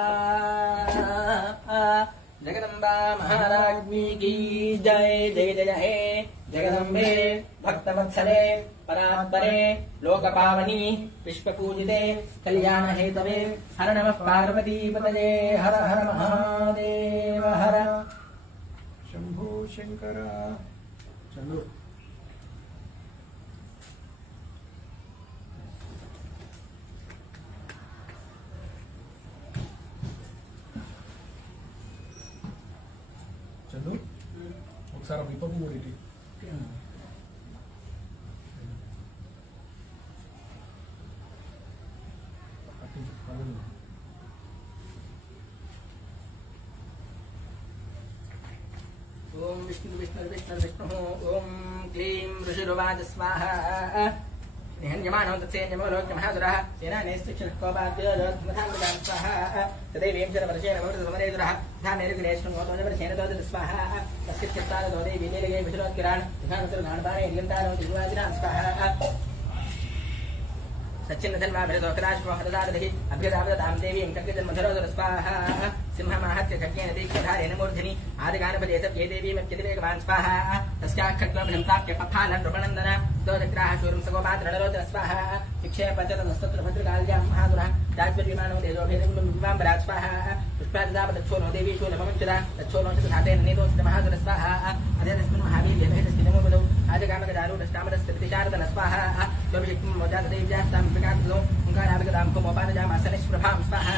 जगदम्बा महाराज्ञी की जय जय जय हे जगदम्बे भक्तवत्सले परात्परे लोकपावनी विश्वपूजिते कल्याणहेतवे हर नमः पार्वतीपतये हर हर महादेव हर शंभो शंकर चलो चलो ఒకసారి విపపు ఓడిటి ओम विष्णु विष्णु विष्णु विष्णु ओम क्लीं ऋषिरुवाच स्वाहा निहन्यमानो तत्सेन्यमोलोक्य महासुरः सेनानेस्तिक्षकोपाद्योधमधामृतां स्वाहा तदैवीं शरवर्षेण भवतसमरेदुरः तथा मेरुगिरेष्णुमोतोजवर्षेण तोजति स्वाहा तस्कित्यस्तादो देवी नीलगे विशुलोत्किरान् तथा नतुर्गाणपाणे निगन्तानो दिग्वादिनां स्वाहा सच्चिन्न धन्माभिरतोकराश्वहरदारधिः अभ्यदावदतां देवीं कग्गजन्मधरोदर स्वाहा सिंहमाहत्य खड्गेन दीक्षधारेण मूर्धनि आदिगानपदेतव्ये देवीमत्यतिवेगवान् स्वाहा तस्याः खड्गमभ्यं प्राप्य पफालनृपनन्दन दोजग्राह शूरं सगोपात्रणरोदन स्वाहा विक्षेपचतस्तत्र भद्रकाल्यां महासुरः राजविमानो तेजोभेदं विवाम्बरात् स्वाहा पुष्पाददापदच्छोनो देवी शूलममुञ्चदा तच्छोनो च धातेन नीतोऽस्त महासुर स्वाहा अध्यतस्मिन् महावीर्यभेदस्ति नमोपदौ आजगानगदारूढष्टामदस्तिशारदन स्वाहा स्वभिषिक्तं मोजातदेव्यास्तां विकासदो ओङ्काराविगदां कुमोपादजामासनिष्प्रभां स्वाहा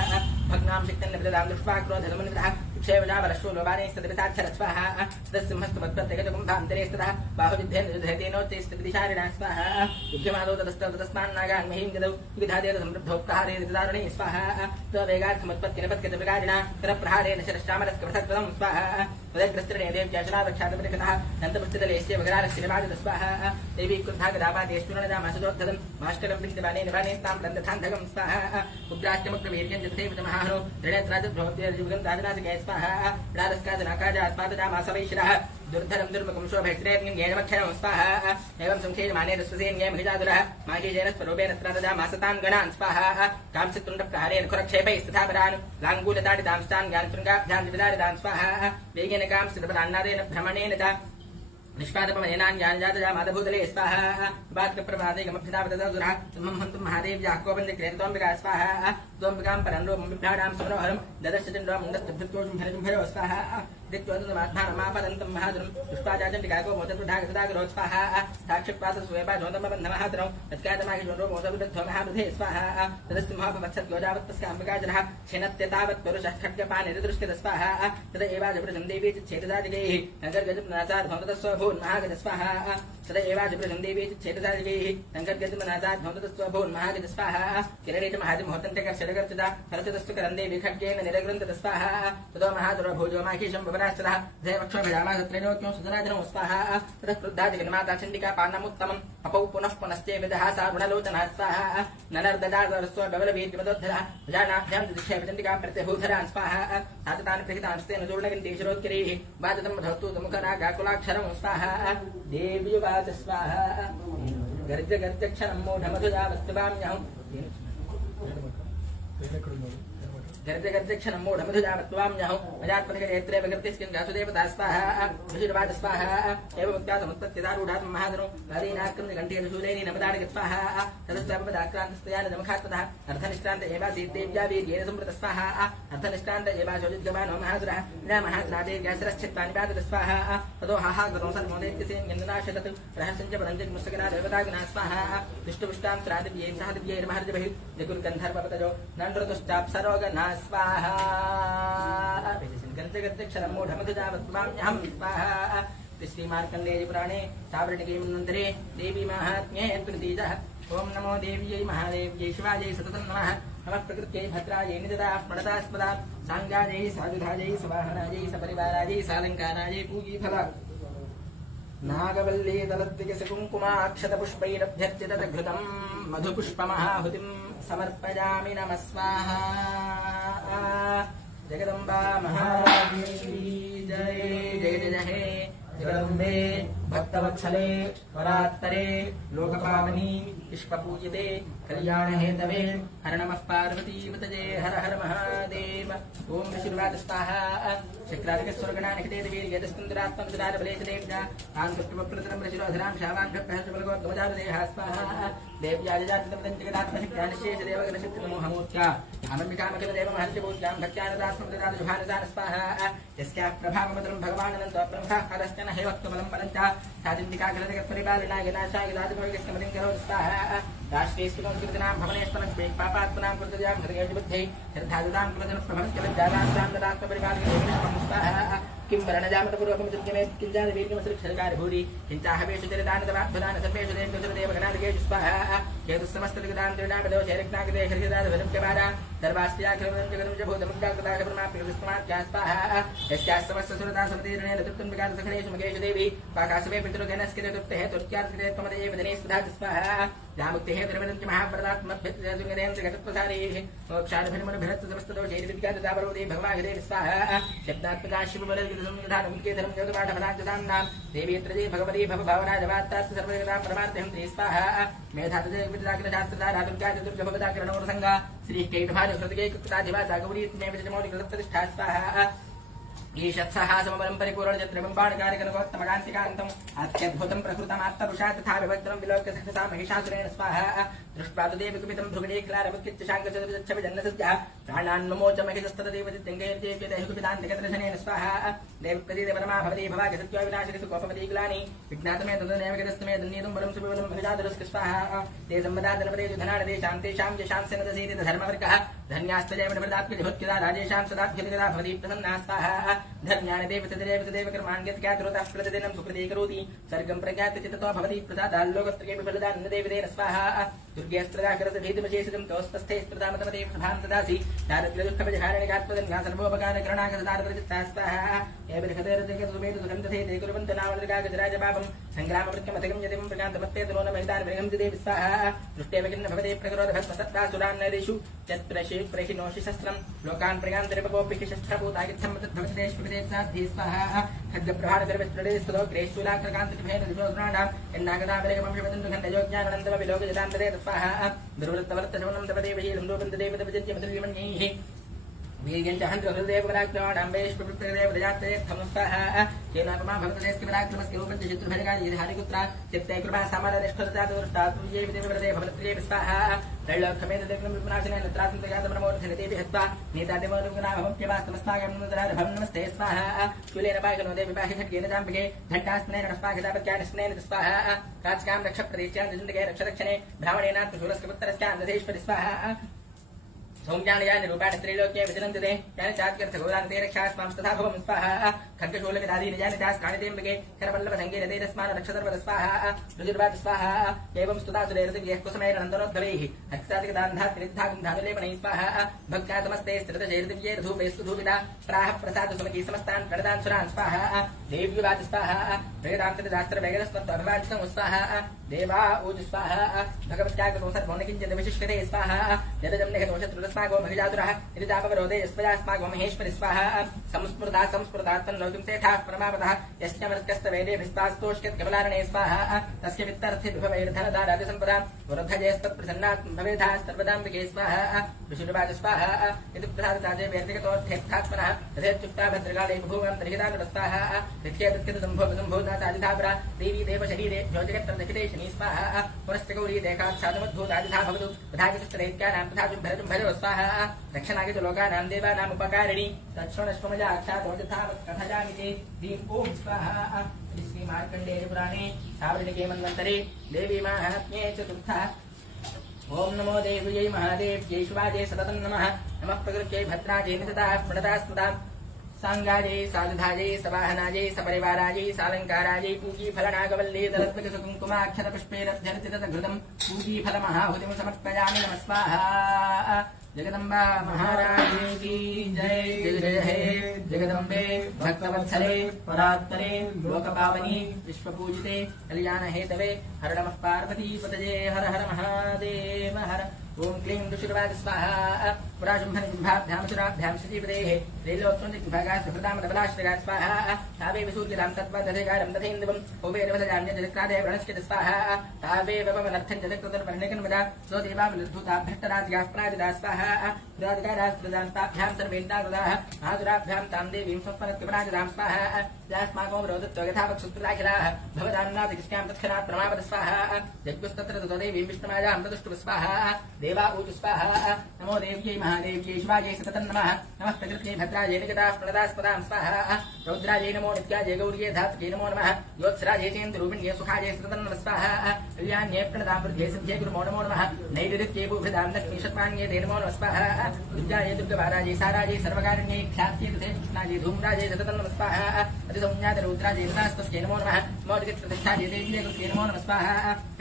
भग्नां शिक्तन्नविददां दृष्ट्वा क्रोधसमन्वितः विक्षेपजावरश्वलोबानेस्तदिवसाक्षर स्वाहा तदसिंहस्तमत्प्रत्यगतकुम्भान्तरेस्ततः बाहुयुद्धेन युद्धेतेनोच्चैस्तदिशारिणा स्वाहा युध्यमादौ ततस्तस्मान्नागान् महीं गदौ विधादेन समृद्धौ प्रहारेण दारुणे स्वाहा त्ववेगार्थमुत्पत्तिनपत्कजप्रकारिणा करप्रहारेण शरश्चामरस्कपृथक्पदं स्वाहा तदग्रस्त्रिणे देव्याशनावक्षातपरिकृतः दन्तपुष्टितलेस्य वगरारस्य निवादित स्वाहा देवी क्रुद्धा गदापादेष्टुरणजामासुजोद्धतं माष्टरं पिण्डबानेन बानेस्तां दन्तथान्धकं स्वाहा उग्राष्टमुग्रवीर्यं जतथैव महानो दृढेत्राजद्भवत्यर्जुगं राजनाथके स्वाहा राजस्काजनाकाजास्पादजामासवैश्रः दुर्धरं दुर्मुखं शोभैश्रेयमक्षरं स्वाहा एवं संखेयमाने रस्वसेन्यमहिजादुरः माहीजेन स्वरूपेण स्त्रादजामासतान् गणान् स्वाहा कांसितुण्डप्रहारेण खुरक्षेपैस्तथा परान् लाङ्गूलताडितांस्तान् गानशृङ्गाभ्यां विदारितान् स्वाहा वेगेन कांसितपरान्नादेन भ्रमणेन च निष्पादपमनेनान् ज्ञानजातजामादभूतले स्वाहा बात्कप्रभादेकमभ्यदापदसुरः तन्मं हन्तुं महादेव्याः कोपन्दक्रेतोऽम्बिका स्वाहा त्वम्बिकां परन्रोमं बिभ्राणां समरोहरं ददर्शचन्द्रो मुण्डस्तभृत्योषं हरिजुम्भरो स्वाहा दिक्त्वदमात्मानमापदन्तं महादुरं पुष्पाजाचण्डिकाको मोदप्रधागसदागरो स्वाहा साक्षिपासस्वेपाजोदमबन्धमहातरौ तत्कादमाहिजोरो मोदविदग्धो महाबुधे स्वाहा तदस्तिमहापवत्सद्योजावत्तस्काम्बिकाजनः छिनत्यतावत् पुरुषः खड्गपानिर्दृष्टित स्वाहा तद एवाजप्रजन्देवी चेतदादिगैः नगर्गजनासाद्भवतस्वभून्महागज स्वाहा तद एवाजप्रजन्देवी चेतदादिगैः नगर्गजनासाद्भवतस्वभून्महागज स्वाहा किरणीटमहादिमुहूर्तन्त्यकर्षडगर्चदा सरचतस्तु करन्देवी खड्गेन निरग्रन्थत स्वाहा ततो महादुरो भोजो माहिषं वराश्चरः जयवक्षोभिरामासत्रयोक्यों सुजनाजनो स्वाहा ततः क्रुद्धादिगन्माता चण्डिका पानमुत्तमम् अपौ पुनः पुनश्चेविदः सा गुणलोचना स्वाहा ननर्ददारस्व बबलवीर्यमदोद्धरः प्रजानाभ्यां दिक्षेपचण्डिकां प्रत्यभूधरान् स्वाहा साततान् प्रहितांस्तेन चूर्णगन्तीशिरोत्करैः वादतं धौतु मुखरागाकुलाक्षरं स्वाहा देव्युवाच स्वाहा गर्ज गर्जक्षरं मूढमधुजावस्तुवाम्यहं गर्जगर्जक्षणं मूढमधुजावत्वाम्यहं मजात्मनिकनेत्रे विगर्तिस्किङ्गासुदेवता स्वाहा ऋषिर्वाच स्वाहा एवमुक्त्यासमुत्पत्तिदारूढात्म महाधनो गादीनाक्रम्यकण्ठेन शूलेन नमदानिक स्वाहा तदस्वापदाक्रान्तस्तयान जमखात्ततः अर्थनिष्ठान्त एवासीद्देव्या वीर्येण संवृत स्वाहा अर्थनिष्ठान्त एवाशोजिद्गमानो महासुरः न महासनादेव्यासरश्चित्वा निपातत स्वाहा ततो हाहागतो सर्वोदैत्यसेन गन्धनाशतत् रहस्यञ्च पदञ्जग्मुष्टगना देवतागिना स्वाहा दुष्टपुष्टां श्रादिव्यैः सह दिव्यैर्महर्जभिः जगुर्गन्धर्वपतजो नण्डृतुष्टाप्सरोगना स्वाहा गर्जगर्जक्षरं मूढमधुजावत्वाम्यहं स्वाहा श्रीमार्कण्डेय पुराणे सावर्णिके देवी माहात्म्ये तृतीयः ओम नमो देव्यै महादेव्यै शिवायै सततं नमः नमः प्रकृत्यै भद्रायै निददा स्मरदास्पदा सांगायै साधुधायै सवाहनायै सपरिवारायै सालङ्कारायै पूगीफला नागवल्ली दलद्विकसकुङ्कुमाक्षतपुष्पैरभ्यर्चितघृतं मधुपुष्पमहाहुतिं समर्पयामि नमः स्वाहा जगदम्बा महादेवी जय जय जय हे जगदम्बे भक्तवत्सले परात्तरे लोकपावनी विश्वपूजिते कल्याणहेतवे हर नमः पार्वतीपतये हर हर महादेव ओम ऋषिर्वाद स्वाहा चक्रादिक स्वर्गणानिकते देवीर्यदस्कन्दरात्मकदारबले च देवता आन्तुष्टवप्रतरं ऋषिरोधरां शावाभ्यः स्वाहा देव्याजजातमदञ्जगदात्मशक्त्यानिशेषदेवगणशक्तिमोहमूर्त्या अमम्बिकामखिलदेवमहर्षपूज्यां भक्त्यानदास्मदाजुभानदान स्वाहा यस्याः प्रभावमतरं भगवाननन्तो ब्रह्मः कलश्चन हे वक्तबलं परञ्च सादिन्दिकाकलदगत्परिपालनायनाशायिलादिभविकस्कमलिं करोति स्वाहा राष्ट्रीयस्कुलंस्कृतिनां भवनेस्तमस्मे पापात्मनां कृतजां हृदयजुबुद्धे श्रद्धादुदां कुलजनप्रभवस्कलज्जादां सान्ददात्मपरिपालकं स्वाहा किं वर्णजामतपूर्वकं दुर्गमे किञ्जादवीर्यमसृक्षरकारभूरि किञ्चाहवेषु चरिदानदवाभ्युदान सर्वेषु देवदेवगणादिकेषु स्वाहा केतुस्तमस्तलिगदान्तरिणामदोषैरग्नागदे हरिदादभरं सर्वास्त्याखिलं जगदं च भूतमुद्गाकृताकपरमाप्यस्मात् स्वाहा यस्यास्तमस्तसुरता समतीर्णेन तृप्तं विकाससखरेषु मगेषु देवी पाकासवे पितृगणस्कृते तृप्ते तुर्त्यार्थिते त्वमदये वदने सुधा स्वाहा जामुक्ते द्रवदं च महाव्रतात्मभ्यत्रेन्द्रगतत्वसारेः मोक्षादभिर्मनुभिरत्त समस्तदोषैर्विद्यादतावरोदे भगवाघरे स्वाहा शब्दात्मका शिवबलविदसंधानमुख्यधर्मं जगदपाठपदाञ्चतान्नां देवीत्रजे भगवती भवभावनाजवात्तात् सर्वजगतां परमार्थं ते स्वाहा मेधातजे विद्याग्रशास्त्रधारा दुर्गा चतुर्गभगदाकरणोरसङ्गा श्रीकैटभाजकृतकेकुक्ताधिवासा गौरीत्मेविजमौलिकृतप्रतिष्ठा स्वाहा ईशत्सहासमबलं परिपूर्णचत्रबिम्बाणकारिकनकोत्तमकान्तिकान्तम् अत्यद्भुतं प्रकृतमात्तपुरुषा तथा विभक्तं विलोक्य सक्षसा महिषासुरेण स्वाहा दृष्ट्वा तु देवि कुपितं भृगणीक्लारमुत्कित्यशाङ्कचतुर्जच्छविजन्नसज्जा प्राणान्ममोच महिषस्ततदेवदित्यङ्गैर्जेप्यदैः स्वाहा देवप्रदीदे परमा भवति भवागे सत्यो विनाशिनि सुकोपवती ग्लानि विज्ञातमे तदनेव गतस्तमे दन्नीतं बलं सुविबलं भविजादरुस्क स्वाहा ते सम्मदादनपदे धनानदेशां तेषां येषां सेनदसीति धर्मवर्गः धन्यास्तदेव निवृदात्मजभुत्किदा राजेशां सदाभ्युदिगदा भवति प्रसन्ना स्वाहा धन्यानि देव कर्माण्यत्याद्रुतः प्रतिदिनं सुकृतीकरोति सर्गं प्रज्ञात्यचित्तो भवति प्रसादाल्लोकस्त्रिके विफलदान्न देवतेन स्वाहा दुर्गेऽस्त्रदाकरसभेदमशेषकं तोस्तस्थे स्त्रदामतमदेव सभां तदासि दारिद्र्यदुःखपरिहारणिकात्मदन्या सर्वोपकारकरणाकसदारदृचित्ता स्वाहा एभिर्हतेरजगत्सुमेतुसुगन्धते ते कुर्वन्त नामदृगागजराजपापं सङ्ग्रामवृत्कमधिगं यदिमं प्रजान्तमत्ते तनो न महितान् मृगं देवि स्वाहा दृष्टेव किन्न भवते प्रकरोधभस्मसत्तासुरान्नरिषु चत्रशिप्रहिनोषिशस्त्रं लोकान् प्रगान्तरिपकोऽपि शस्त्रभूतागित्थं तद्भवतिदेशप्रदे साध्वी स्वाहा खड्गप्रहारगर्भस्फुटिस्तुलोग्रेष्ठुलाक्रकान्तटिभेदविशोधनानां यन्नागदाबलेगमंशवदन्तुखण्डयोज्ञानन्दवविलोकजदान्तरे स्वाहा दुर्वृत्तवर्तशवनं तपदेवशीलं लोपन्तदेवतपचित्यमधुर्यमण्यैः वीर्यं च हन्त्रहृदेवपराक्रमाणाम्बेष्प्रदेवदजात्रेत्थं स्वाहा केनापमा भवतदेस्ति पराक्रमस्य रूपं च शत्रुभजगायिहारिपुत्रा चित्ते कृपा सामाननिष्ठुरतादुष्टातुर्ये विदेवरदे भवत्रिये स्वाहा त्रैलोक्यमेतदेकं विपुनाशिने नत्रात्मजगातमनमोर्धनिदेवि हत्वा नेतादिमोरुगुणाभवत्यवास्तमस्मागमनुदरारभं नमस्ते स्वाहा शूलेन पाहिनो देवि पाहि खड्गेन जाम्बिके घण्टास्मनेन नष्पाघितापत्यानिस्मनेन स्वाहा काचकां रक्षप्रदेश्यां जजन्तके रक्षरक्षणे ब्राह्मणेनात्मशूलस्कृपत्तरस्यान्दधेश्वरि स्वाहा सौम्यानि रूपाणि त्रैलोक्ये विचरन्ति ते यानि चात्यर्थगौरान्ते रक्षास्मां तथा भवं स्वाहा खड्गशूलगदादीनि यानि चास्काणितेऽम्बिके करवल्लभसङ्गेन ते तस्मान् रक्षसर्वदा स्वाहा रुजिर्वाच स्वाहा एवं स्तुतासुरेरतिव्यः कुसुमैरनन्दनोद्भवैः हस्तादिकदान्धात्रिद्धागं धानुलेपनैः स्वाहा भक्त्यातमस्ते स्त्रितशैर्दिव्ये धूपैस्तु धूपिता प्राह प्रसादसुमकी समस्तान् प्रणदान् सुरान् स्वाहा देव्युवाच स्वाहा वेदान्तदास्त्रवेगदस्त्वभिवाचितं स्वाहा देवा ऊज स्वाहा भगवत्यागतोसर्वोनकिञ्चित् विशिष्यते स्वाहा यदजं निहतोषत्रुतस्मागो महिजातुरः यदि तापवरोधे यस्पदास्मागो महेश्वरि स्वाहा संस्मृतात्तन्नोकिं तेठाः परमापदः यश्चमर्त्यस्तवेदे विस्तास्तोष्यत्कमलारणे स्वाहा तस्य वित्तर्थे विभवैर्धनदारादिसम्पदां वरुद्धजयस्तत्प्रसन्नात् भवेधाः सर्वदाम्बिके स्वाहा ऋषिर्वाच स्वाहा यदि प्रसादताजे व्यर्थिगतोऽर्थेत्थात्मनः तथेत्युक्ता भद्रकाले बभूवं तर्हिदाकृत स्वाहा नित्यदत्कृतसम्भोगसम्भूतादिधा देवी देवशरीरे ज्योतिगत्रदखिते शनि स्वाहा पुनश्च गौरी देखाच्छादमद्भूतादिधा भवतु तथा विशिष्टदैत्यानां तथा भरजो स्वाहा रक्षणाय च लोकानां देवानामुपकारिणी तत्क्षणश्वमजाक्षातोजथावत्कथयामि ह्रीं ॐ स्वाहा श्रीमार्कण्डेयपुराणे सावर्णिके मन्वन्तरे देवी माहात्म्ये चतुर्थः ॐ नमो देव्यै महादेव्यै शिवायै सततं नमः नमः प्रकृत्यै भद्रायै नितताः प्रणताः स्मृतां सांगायै साधुधायै सवाहनायै सपरिवारायै सालङ्कारायै पूगीफलनागवल्ली दलत्मकसुकुङ्कुमाक्षरपुष्पैरध्यर्थितघृतं पूगीफलमहाहुतिं समर्पयामि नमः स्वाहा जगदम्बा महारानी की जय जय जय हे जगदम्बे भक्तवत्सले परात्तरे लोकपावनी विश्वपूजिते कल्याण हेतवे हर नमः पार्वतीपतये हर हर महादेव हर ओम क्लीं दुष्टवाद स्वाहा पुराशुंभन जिह्वाभ्यां सुराभ्यां सजीवदेः त्रैलोक्यंजिह्वागास्त्रदामदबलाश्रया स्वाहा तावे विसूर्यरां तत्त्वदधिकारं तथेन्दवं उभयरवसजान्यजक्रादे वनश्चित स्वाहा तावे ववनर्थं जगत्तदर्पणिकन्वदा स्वदेवावलद्धूता भ्रष्टराज्ञाः प्रादिदा स्वाहा पुरादिकारास्त्रदान्ताभ्यां सर्वेन्दागदाः आसुराभ्यां तां देवीं संस्मरत्कपराजदां स्वाहा यास्माको विरोधत्व यथावत्सुत्राखिलाः भवदान्नादिकृष्णां तत्क्षणात् प्रमापद स्वाहा यज्ञस्तत्र तदेवीं विष्णुमायां तदुष्टुव स्वाहा देवा ऊचु स्वाहा नमो देव्यै महादेव्यै शिवायै सततं नमः नमः प्रकृत्यै भद्रायै निगताः प्रणदास्पदां स्वाहा रौद्रायै नमो नित्यायै गौर्यै धात्र्यै नमो नमः योत्सरायै चेन्द्रूपिण्यै सुखायै सततं नमः स्वाहा कल्याण्यै प्रणदां वृद्ध्यै सिद्ध्यै गुरुमो नमो नमः नैऋत्यै भूभृदां लक्ष्मी शत्वान्यै ते नमो नमः स्वाहा दुर्गायै दुर्गवारायै सारायै सर्वकारिण्यै ख्यात्यै तथे कृष्णायै धूम्रायै सततं नमः स्वाहा अतिसंज्ञात रुद्रायै तथास्तस्यै नमो नमः मोदिकृत प्रतिष्ठायै देव्यै कृत्यै नमो नमः स्वाहा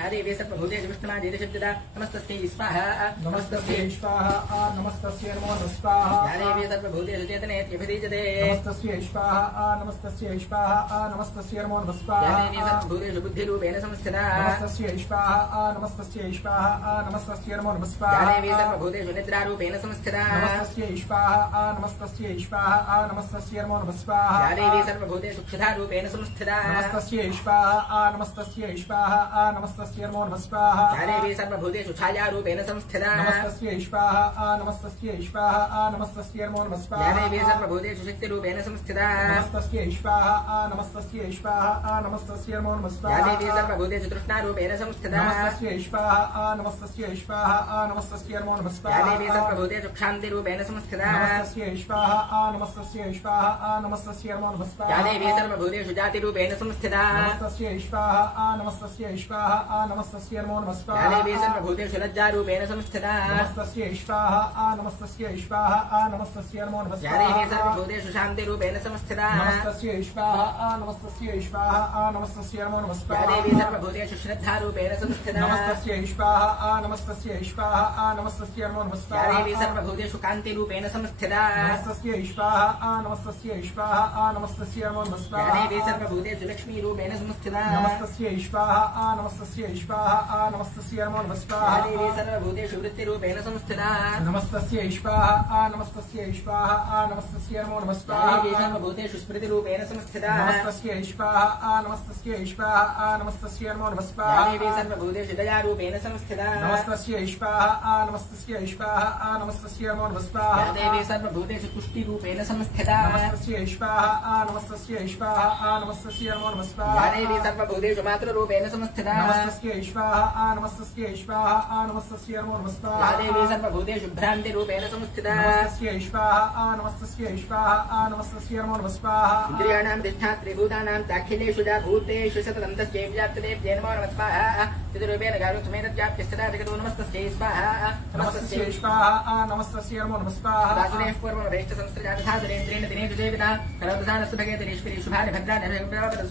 हरिवे सर्वभूते विष्णुमायै शब्ददा नमस्तस्यै स्वाहा नमस्तस्यै स्वाहा नमस्तस्यै नमो नमः स्वाहा हरिवे सर्वभूतेषु चेतनेत्यभिधीयते नमस्तस्यै स्वाहा नमस्तस्यै स्वाहा नमस्तस्यै नमो नमः स्वाहा हरिवे सर्वभूतेषु बुद्धिरूपेण संस्थिता नमस्तस्यै स्वाहा नमस्तस्यै स्वाहा नमस्तस्यै नमो नमः स्वाहा हरिवे सर्वभूतेषु निद्रारूपेण संस्थिता नमस्तस्यै स्वाहा नमस्तस्यै स्वाहा नमस्तस्यै नमो नमः स्वाहा हरिवे सर्वभूतेषु क्षुधारूपेण संस्थिता नमस्तस्यै स्वाहा नमस्तस्यै स्वाहा नमस्तस्यै नमो नमः स्वाहा हरिवे सर्वभूतेषु छायारूपेण संस्थिता नमस्तस्यै स्वाहा नमस्तस्यै स्वाहा नमस्तस्यै नमो नमः स्वाहा हरिवे सर्वभूतेषु शक्तिरूपेण संस्थिता नमस्तस्यै स्वाहा नमस्तस्यै स्वाहा नमस्तस्यै नमो नमः स्वाहा हरिवे सर्वभूतेषु तृष्णारूपेण संस्थिता नमस्तस्यै स्वाहा नमस्तस्यै स्वाहा नमस्तस्यै नमो नमः स्वाहा हरिवे सर्वभूतेषु क्षान्तिरूपेण संस्थिता नमस्तस्यै स्वाहा नमस्तस्यै स्वाहा नमस्तस्यै नमो नमः स्वाहा हरिवे सर्वभूतेषु जातिरूपेण संस्थिता नमस्तस्यै स्वाहा नमस्तस्यै स्वाहा नमस्तस्यै नमो नमः स्वाहा हरिवे सर्वभूतेषु लज्जारूपेण संस्थिता नमस्तस्यै स्वाहा नमस्तस्यै स्वाहा नमस्तस्यै नमो नमः स्वाहा हरिवे सर्वभूतेषु शान्तिरूपेण संस्थिता नमस्तस्यै स्वाहा नमस्तस्यै स्वाहा नमस्तस्यै नमो नमः स्वाहा हरिवे सर्वभूतेषु श्रद्धारूपेण संस्थिता नमस्तस्यै स्वाहा नमस्तस्यै स्वाहा नमस्तस्यै नमो नमः स्वाहा हरिवे सर्वभूतेषु कान्तिरूपेण संस्थिता नमस्तस्यै स्वाहा नमस्तस्यै स्वाहा नमस्तस्यै नमो नमः स्वाहा हरिवे सर्वभूतेषु लक्ष्मीरूपेण संस्थिता नमस्तस्यै स्वाहा नमस्तस्यै स्वाहा नमस्तस्यै नमो नमः स्वाहा हरिवे सर्वभूतेषु वृत्तिरूपेण संस्थिता नमस्तस्यै स्वाहा नमस्तस्यै स्वाहा नमस्तस्यै नमो नमः स्वाहा हरिवे सर्वभूतेषु स्मृतिरूपेण संस्थिता नमस्तस्यै स्वाहा नमस्तस्यै स्वाहा नमस्तस्यै नमो नमः स्वाहा हरिवे सर्वभूतेषु दयारूपेण संस्थिता नमस्तस्यै स्वाहा नमस्तस्यै स्वाहा नमस्तस्यै नमो नमः स्वाहा हरिवे सर्वभूतेषु पुष्टिरूपेण संस्थिता नमस्तस्यै स्वाहा नमस्तस्यै स्वाहा नमस्तस्यै नमो नमः स्वाहा हरिवे सर्वभूतेषु मातृरूपेण संस्थिता नमस्तस्यै स्वाहा नमस्तस्यै स्वाहा नमस्तस्यै नमो नमः स्वाहा हरिवे सर्वभूतेषु भ्रान्तिरूपेण संस्थिता नमस्तस्यै स्वाहा नमस्तस्यै स्वाहा नमस्तस्यै नमो नमः स्वाहा इन्द्रियाणां तिष्ठात्रिभूतानां चाखिलेषु च भूतेषु सततं तस्यै व्याप्तदेव्यै नमो नमः स्वाहा चितरूपेण गारुत्समेतव्याप्यस्तदा जगतो नमस्तस्यै स्वाहा नमस्तस्यै स्वाहा नमस्तस्यै नमो नमः स्वाहा वासुदेव पूर्वमेष्ट संस्कृता सुरेन्द्रेण दिनेषु देविता करोदसानस्तु भगेतिरीश्वरी शुभानि भद्राणि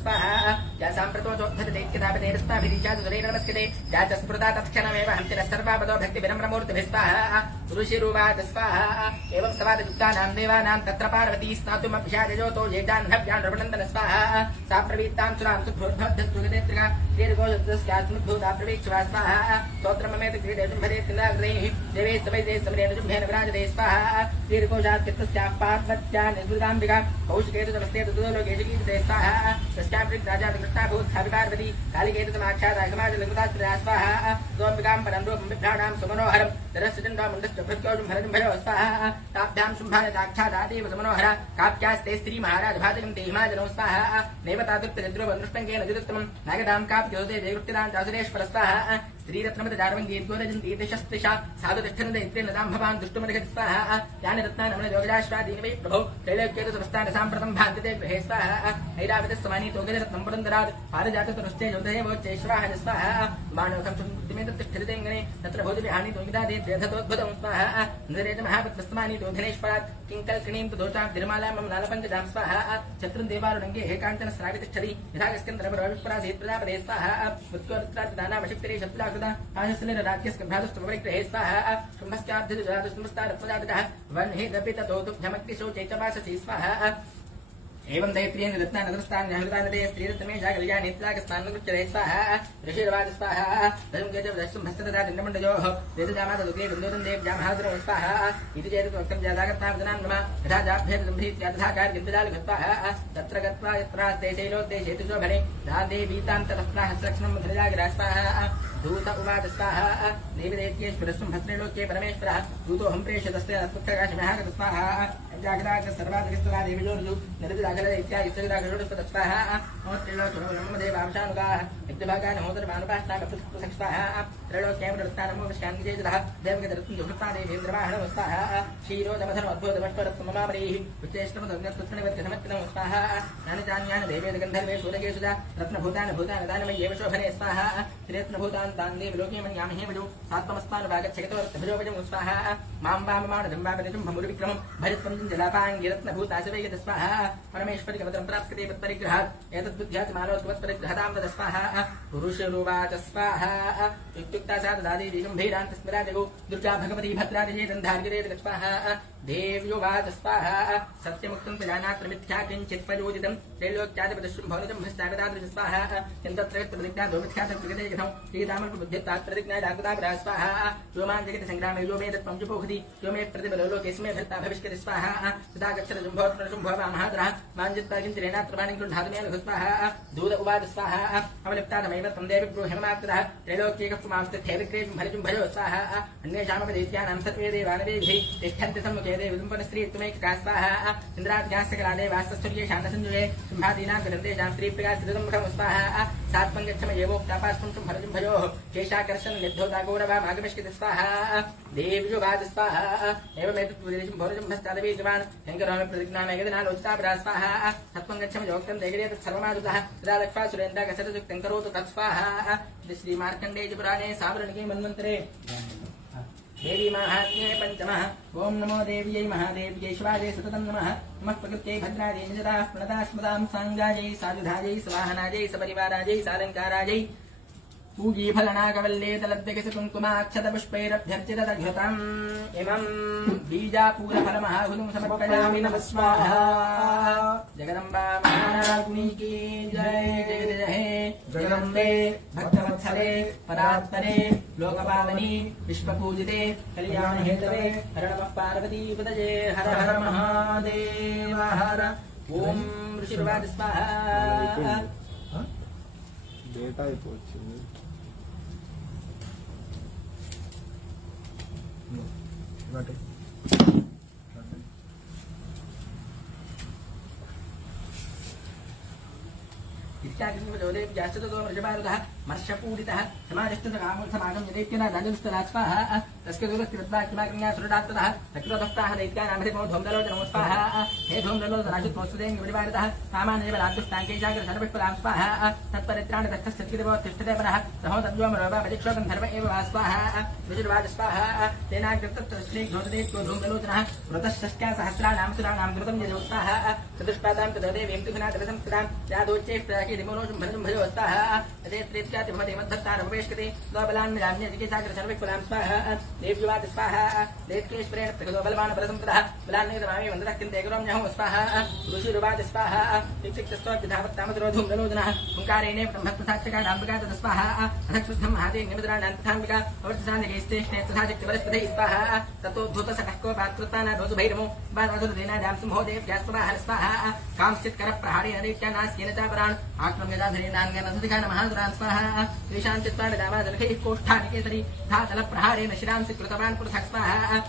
स्वाहा या साम्प्रतोजोद्धत दैत्यतापतेरस्ताभिरीजातुरेण नमस्कृते या च स्मृता तत्क्षणमेव हन्तिनः सर्वापदो भक्तिविनम्रमूर्तिभिः स्वाहा ऋषिरूपात् स्वाहा एवं सवादयुक्तानां देवानां तत्र पार्वती स्नातुमभिषादयोतो ये जाह्नव्यान् रवणन्दन स्वाहा सा प्रवीत्तां सुरां सुभ्रोद्धत्सुगदेत्रिका दीर्घोषस्यास्मुद्भूता प्रवीक्षवा स्वाहा स्तोत्रममेत क्रीडेतुं भरेत्रिनाग्रैः देवे सवैदे समरेण जुम्भेन विराजते स्वाहा दीर्घोषात् चित्तस्याः पार्वत्या निर्वृताम्बिका कौशिकेतु नमस्ते लोकेशकीर्ते स्वाहा तस्यां राजात् कृष्णाभूत् स्थापि पार्वती कालिकेतु समाक्षादागमाजलकृतास्त्रिया स्वाहा सोऽम्बिकां परं रूपं बिभ्राणां सुमनोहरं दरस्सुचण्डो मुण्डश्च भृत्योजुं भरजुम्भयो स्वाहा ताभ्यां शुम्भाय दाक्षादादेव सुमनोहर काप्यास्ते स्त्री महाराज भाजकं ते हिमाजनो स्वाहा नैवतादुत्तजद्रुवनुष्टङ्केन जुदुत्तमं नागदां काप्योदे जयवृत्तिदां चासुरेश्वर स्वाहा स्त्रीरत्नमत जारवङ्गी द्वोरजन्ती दशस्त्रिशा साधु तिष्ठन्ते इत्रेण दां भवान् दुष्टुमर्गति स्वाहा यानि रत्नानमन योगजाश्वादीनि वै प्रभो त्रैलोक्येतु समस्तानि साम्प्रतं भान्तिते गृहे स्वाहा ऐरावतस्समानी तोगजरत्नं पुरन्दरात् पादजाततनुश्चे योधयवोच्चैश्वाहज स्वाहा मानवकं सुतिमेतत्तिष्ठतितेऽङ्गणे तत्र भोजविहानि तोगिदादे द्वेधतोद्भुतं स्वाहा नरेज महापत्मस्तमानि तोधनेश्वरात् किङ्कल्कणीं तु दोषां तिरुमालां मम नालपञ्चजां स्वाहा चतुर्ं देवारुणङ्गे हे काञ्चन स्रावितिष्ठति यथागस्कन्दरमरविप्रवासे प्रजापदे स्वाहा मृत्योरुत्रादानावशिक्तरे शत्रुला आशस्लेन राज्यस्कन्धादुष्टपरिग्रहे स्वाहा शुम्भश्चाद्धिजातुष्टुस्तारत्मजातकः वह्ने दपिततो दुग्धमग्निशो चैतवाससि स्वाहा एवं दैत्रेण रत्नान् नगरस्थान् न्याहृतानदे स्त्रीरत्नमेषा कल्याणेत्रागस्तान् नगृच्यते स्वाहा ऋषिर्वाच स्वाहा दशं केचव दशं भस्तदा दण्डमण्डयोः वेदजामादुगे गन्धोदं देवजामहाद्रौ स्वाहा इति चेत् वक्तं जातागतां नमः यथा जाभ्येदम्भीत्या तथा कार्यन्तजालगत्वाः तत्र गत्वा यत्रास्ते शैलोद्देशेतु शोभने दादे वीतान्तरस्नाः सलक्षणं मधुरजागिरा स्वाहा दूत उवाच स्वाहा देवदेत्येश्वरस्वं भस्त्रेलोक्ये परमेश्वरः दूतोऽहं प्रेषतस्ते अस्मत्प्रकाशमः स्वाहा जागराग सर्वाधिकस्वरा देवयोर्जु नरतिरागल इत्यादिस्वरागषोडस्वतस्वाहा त्रिलोक्यमदेवांशानुगाः यज्ञभागान् होतरमानुपाष्टागस्वाहा त्रैलोक्यमृत्तानमोपशान्तिजेतः देवगदरत्नं जुहृत्ता देवेन्द्रवाहणमस्वाहा क्षीरोदमधर्मध्वोदमष्टरत्नममामरीः उच्चेष्टमधन्यत्पुत्रनिवर्त्यसमत्पितमस्वाहा यानि चान्यानि देवेदगन्धर्वे सूरकेशुजा रत्नभूतानि भूतानि दानमय्येव शोभने स्वाहा त्रिरत्नभूतान् तान् देवलोके मन्यामहे वजो सात्त्वमस्मानुभागच्छगतवर्तभजोपजं स्वाहा मां वाममाणदम्बापतिजम्भमुरविक्रमं भजत्वं जलापाङ्गिरत्नभूताशवैगत स्वाहा परमेश्वरि कवत्रं प्राप्स्यते पत्परिग्रहात् एतद्बुद्ध्यात् मानवत्वत्परिग्रहतां तद स्वाहा पुरुषरुवाच स्वाहा युक्ता सा ददाति दिगम्भीरान्तस्मरा जगो दुर्गा भगवती भद्रादिजेदन्धार्गिरेत स्वाहा देव्योवाच स्वाहा सत्यमुक्तं प्रजानात्र मिथ्या किञ्चित् प्रयोजितं त्रैलोक्यादिपदशुम्भवनितं भ्रष्टागतादृश स्वाहा यन्तत्रयत्प्रतिज्ञा दोमिथ्यातत्प्रगते कथं श्रीरामल्पबुद्धित्तात् प्रतिज्ञा डाकुतापरा स्वाहा यो मां जगति संग्रामे यो मे तत्त्वं जुपोहति यो मे प्रतिबलोकेऽस्मे भर्ता भविष्यति स्वाहा तदा गच्छति शुम्भोत्रणशुम्भोवामहाद्रः माञ्जित्वा किञ्चिरेणात्र बाणं गृह्णातुमेव स्वाहा दूत उवाच स्वाहा अवलिप्तादमेव तं देवि ब्रूहिममात्रः त्रैलोक्येकः पुमांस्तिष्ठेविक्रेशं भरिजुम्भयो स्वाहा अन्येषामपि दैत्यानां सर्वे देवानवेभिः तिष्ठन्ति सम्मुखे देवदुम्पनस्त्री त्वमेकका स्वाहा इन्द्राद्यास्तकला देवास्तस्तुर्येषान्नसंयुगे सिंहादीनां गणन्तेषां स्त्रीप्रियास्त्रिदम्भं स्वाहा सात्वं गच्छमयेवोक्तापास्त्वं शुम्भरजुम्भयोः केशाकर्षन् निर्धोतागौरवामागमिष्यति स्वाहा देव्युवाच स्वाहा एवमेतत्पुरीजुम्भोरजुम्भस्तादवीजवान् शङ्करोमि प्रतिज्ञामेकदिनालोचितापरा स्वाहा सत्वं गच्छमयोक्तं देगरे तत्सर्वमादुतः तदा लक्ष्वा सुरेन्द्रागच्छतयुक्तं करोतु तत्स्वाहा श्रीमार्कण्डेयपुराणे सावरणिके मन्वन्तरे देवी माहात्म्ये पञ्चमः ओं नमो देव्यै महादेव्यै शिवायै सततं नमः नमः प्रकृत्यै भद्रायै निजदा स्मृता स्मृतां साङ्गायै सायुधायै स्वाहनायै सपरिवारायै सालङ्कारायै पूगीफलनागवल्ले तलद्यगसकुङ्कुमाक्षतपुष्पैरभ्यर्चितदघृतम् इमं बीजापूरफलमहाहुलं समर्पयामि नमः स्वाहा जगदम्बा महाराज्ञी की जय जय जय जगदम्बे भक्तवत्सले पदात्तरे लोकपालनी विश्वपूजिते कल्याणहेतवे हर नमः पार्वतीपतये हर हर महादेव हर ओं ऋषिर्वाच स्वाहा डेटा వచ్చింది वाटे इत्यादिदेवजास्तुतोमृजबारुदः मर्षपूरितः समाजस्तुतकामोत्समागं यदैत्यना राजस्तरास्वाहा तस्य दूरस्थिरत्वाक्यमाग्न्या सुरदात्ततः तक्रोदस्ताः दैत्यानामधिपो धूम्रलोचनमो स्वाहा हे धूम्रलोचनाशुत्वोत्सुदेङ्गविभारतः कामानेव राजस्थाङ्केशाग्र सर्वपुरां स्वाहा तत्परित्राणि तस्थस्थितिदेवो तिष्ठते पुनः सहोदव्योमरोपमधिक्षोकं धर्म एव वा स्वाहा विजुर्वाच स्वाहा तेनाग्रतत्तश्रीघोषदेत्यो धूम्रलोचनः व्रतश्चष्ट्या सहस्राणां सुराणां घृतं यजोत्साहा चतुष्पादां तदेवीं तुघ्नातरसं स्थितां यादोच्चैष्टाकीदिमोनोजुम्भरजुम्भयो स्वाहा अदेत्रेत्याति भवति मद्धत्तारमुपेष्यते द्वबलान्निराम्यजिकेशाग्र सर्वकुलां स्वाहा देव्युवाच स्वाहा देत्केश्वरेण प्रकृतो बलवान् परसंप्रदः बलान्निर्मामि वन्दतः किन्ते गुरोम्यहो स्वाहा ऋषिरुवाच स्वाहा विक्षिक्तस्त्वद्विधावत्तामधुरो धूम्रलोचनः हुङ्कारेणे ब्रह्मत्वसाक्षकानाम्बिका तद स्वाहा अधक्षुद्धं महादेव निमिद्राणान्तथाम्बिका अवर्तसान्निकेस्तेष्णे तथा शक्तिवरस्पदे स्वाहा ततोद्धूतसकः कोपात्कृत्तानादोषु भैरमो बाधासुरदेनादां सिंहो देव्यास्वाहा स्वाहा कांश्चित्करप्रहारेण दैत्यानास्येन चापरान् आक्रम्यदाधरेणान्यनधिकान महासुरान् स्वाहा तेषां चित्तानि दामादलखैः कोष्ठानि केसरी धातलप्रहारेण शिरांसि कृतवान् पृथक् स्वाहा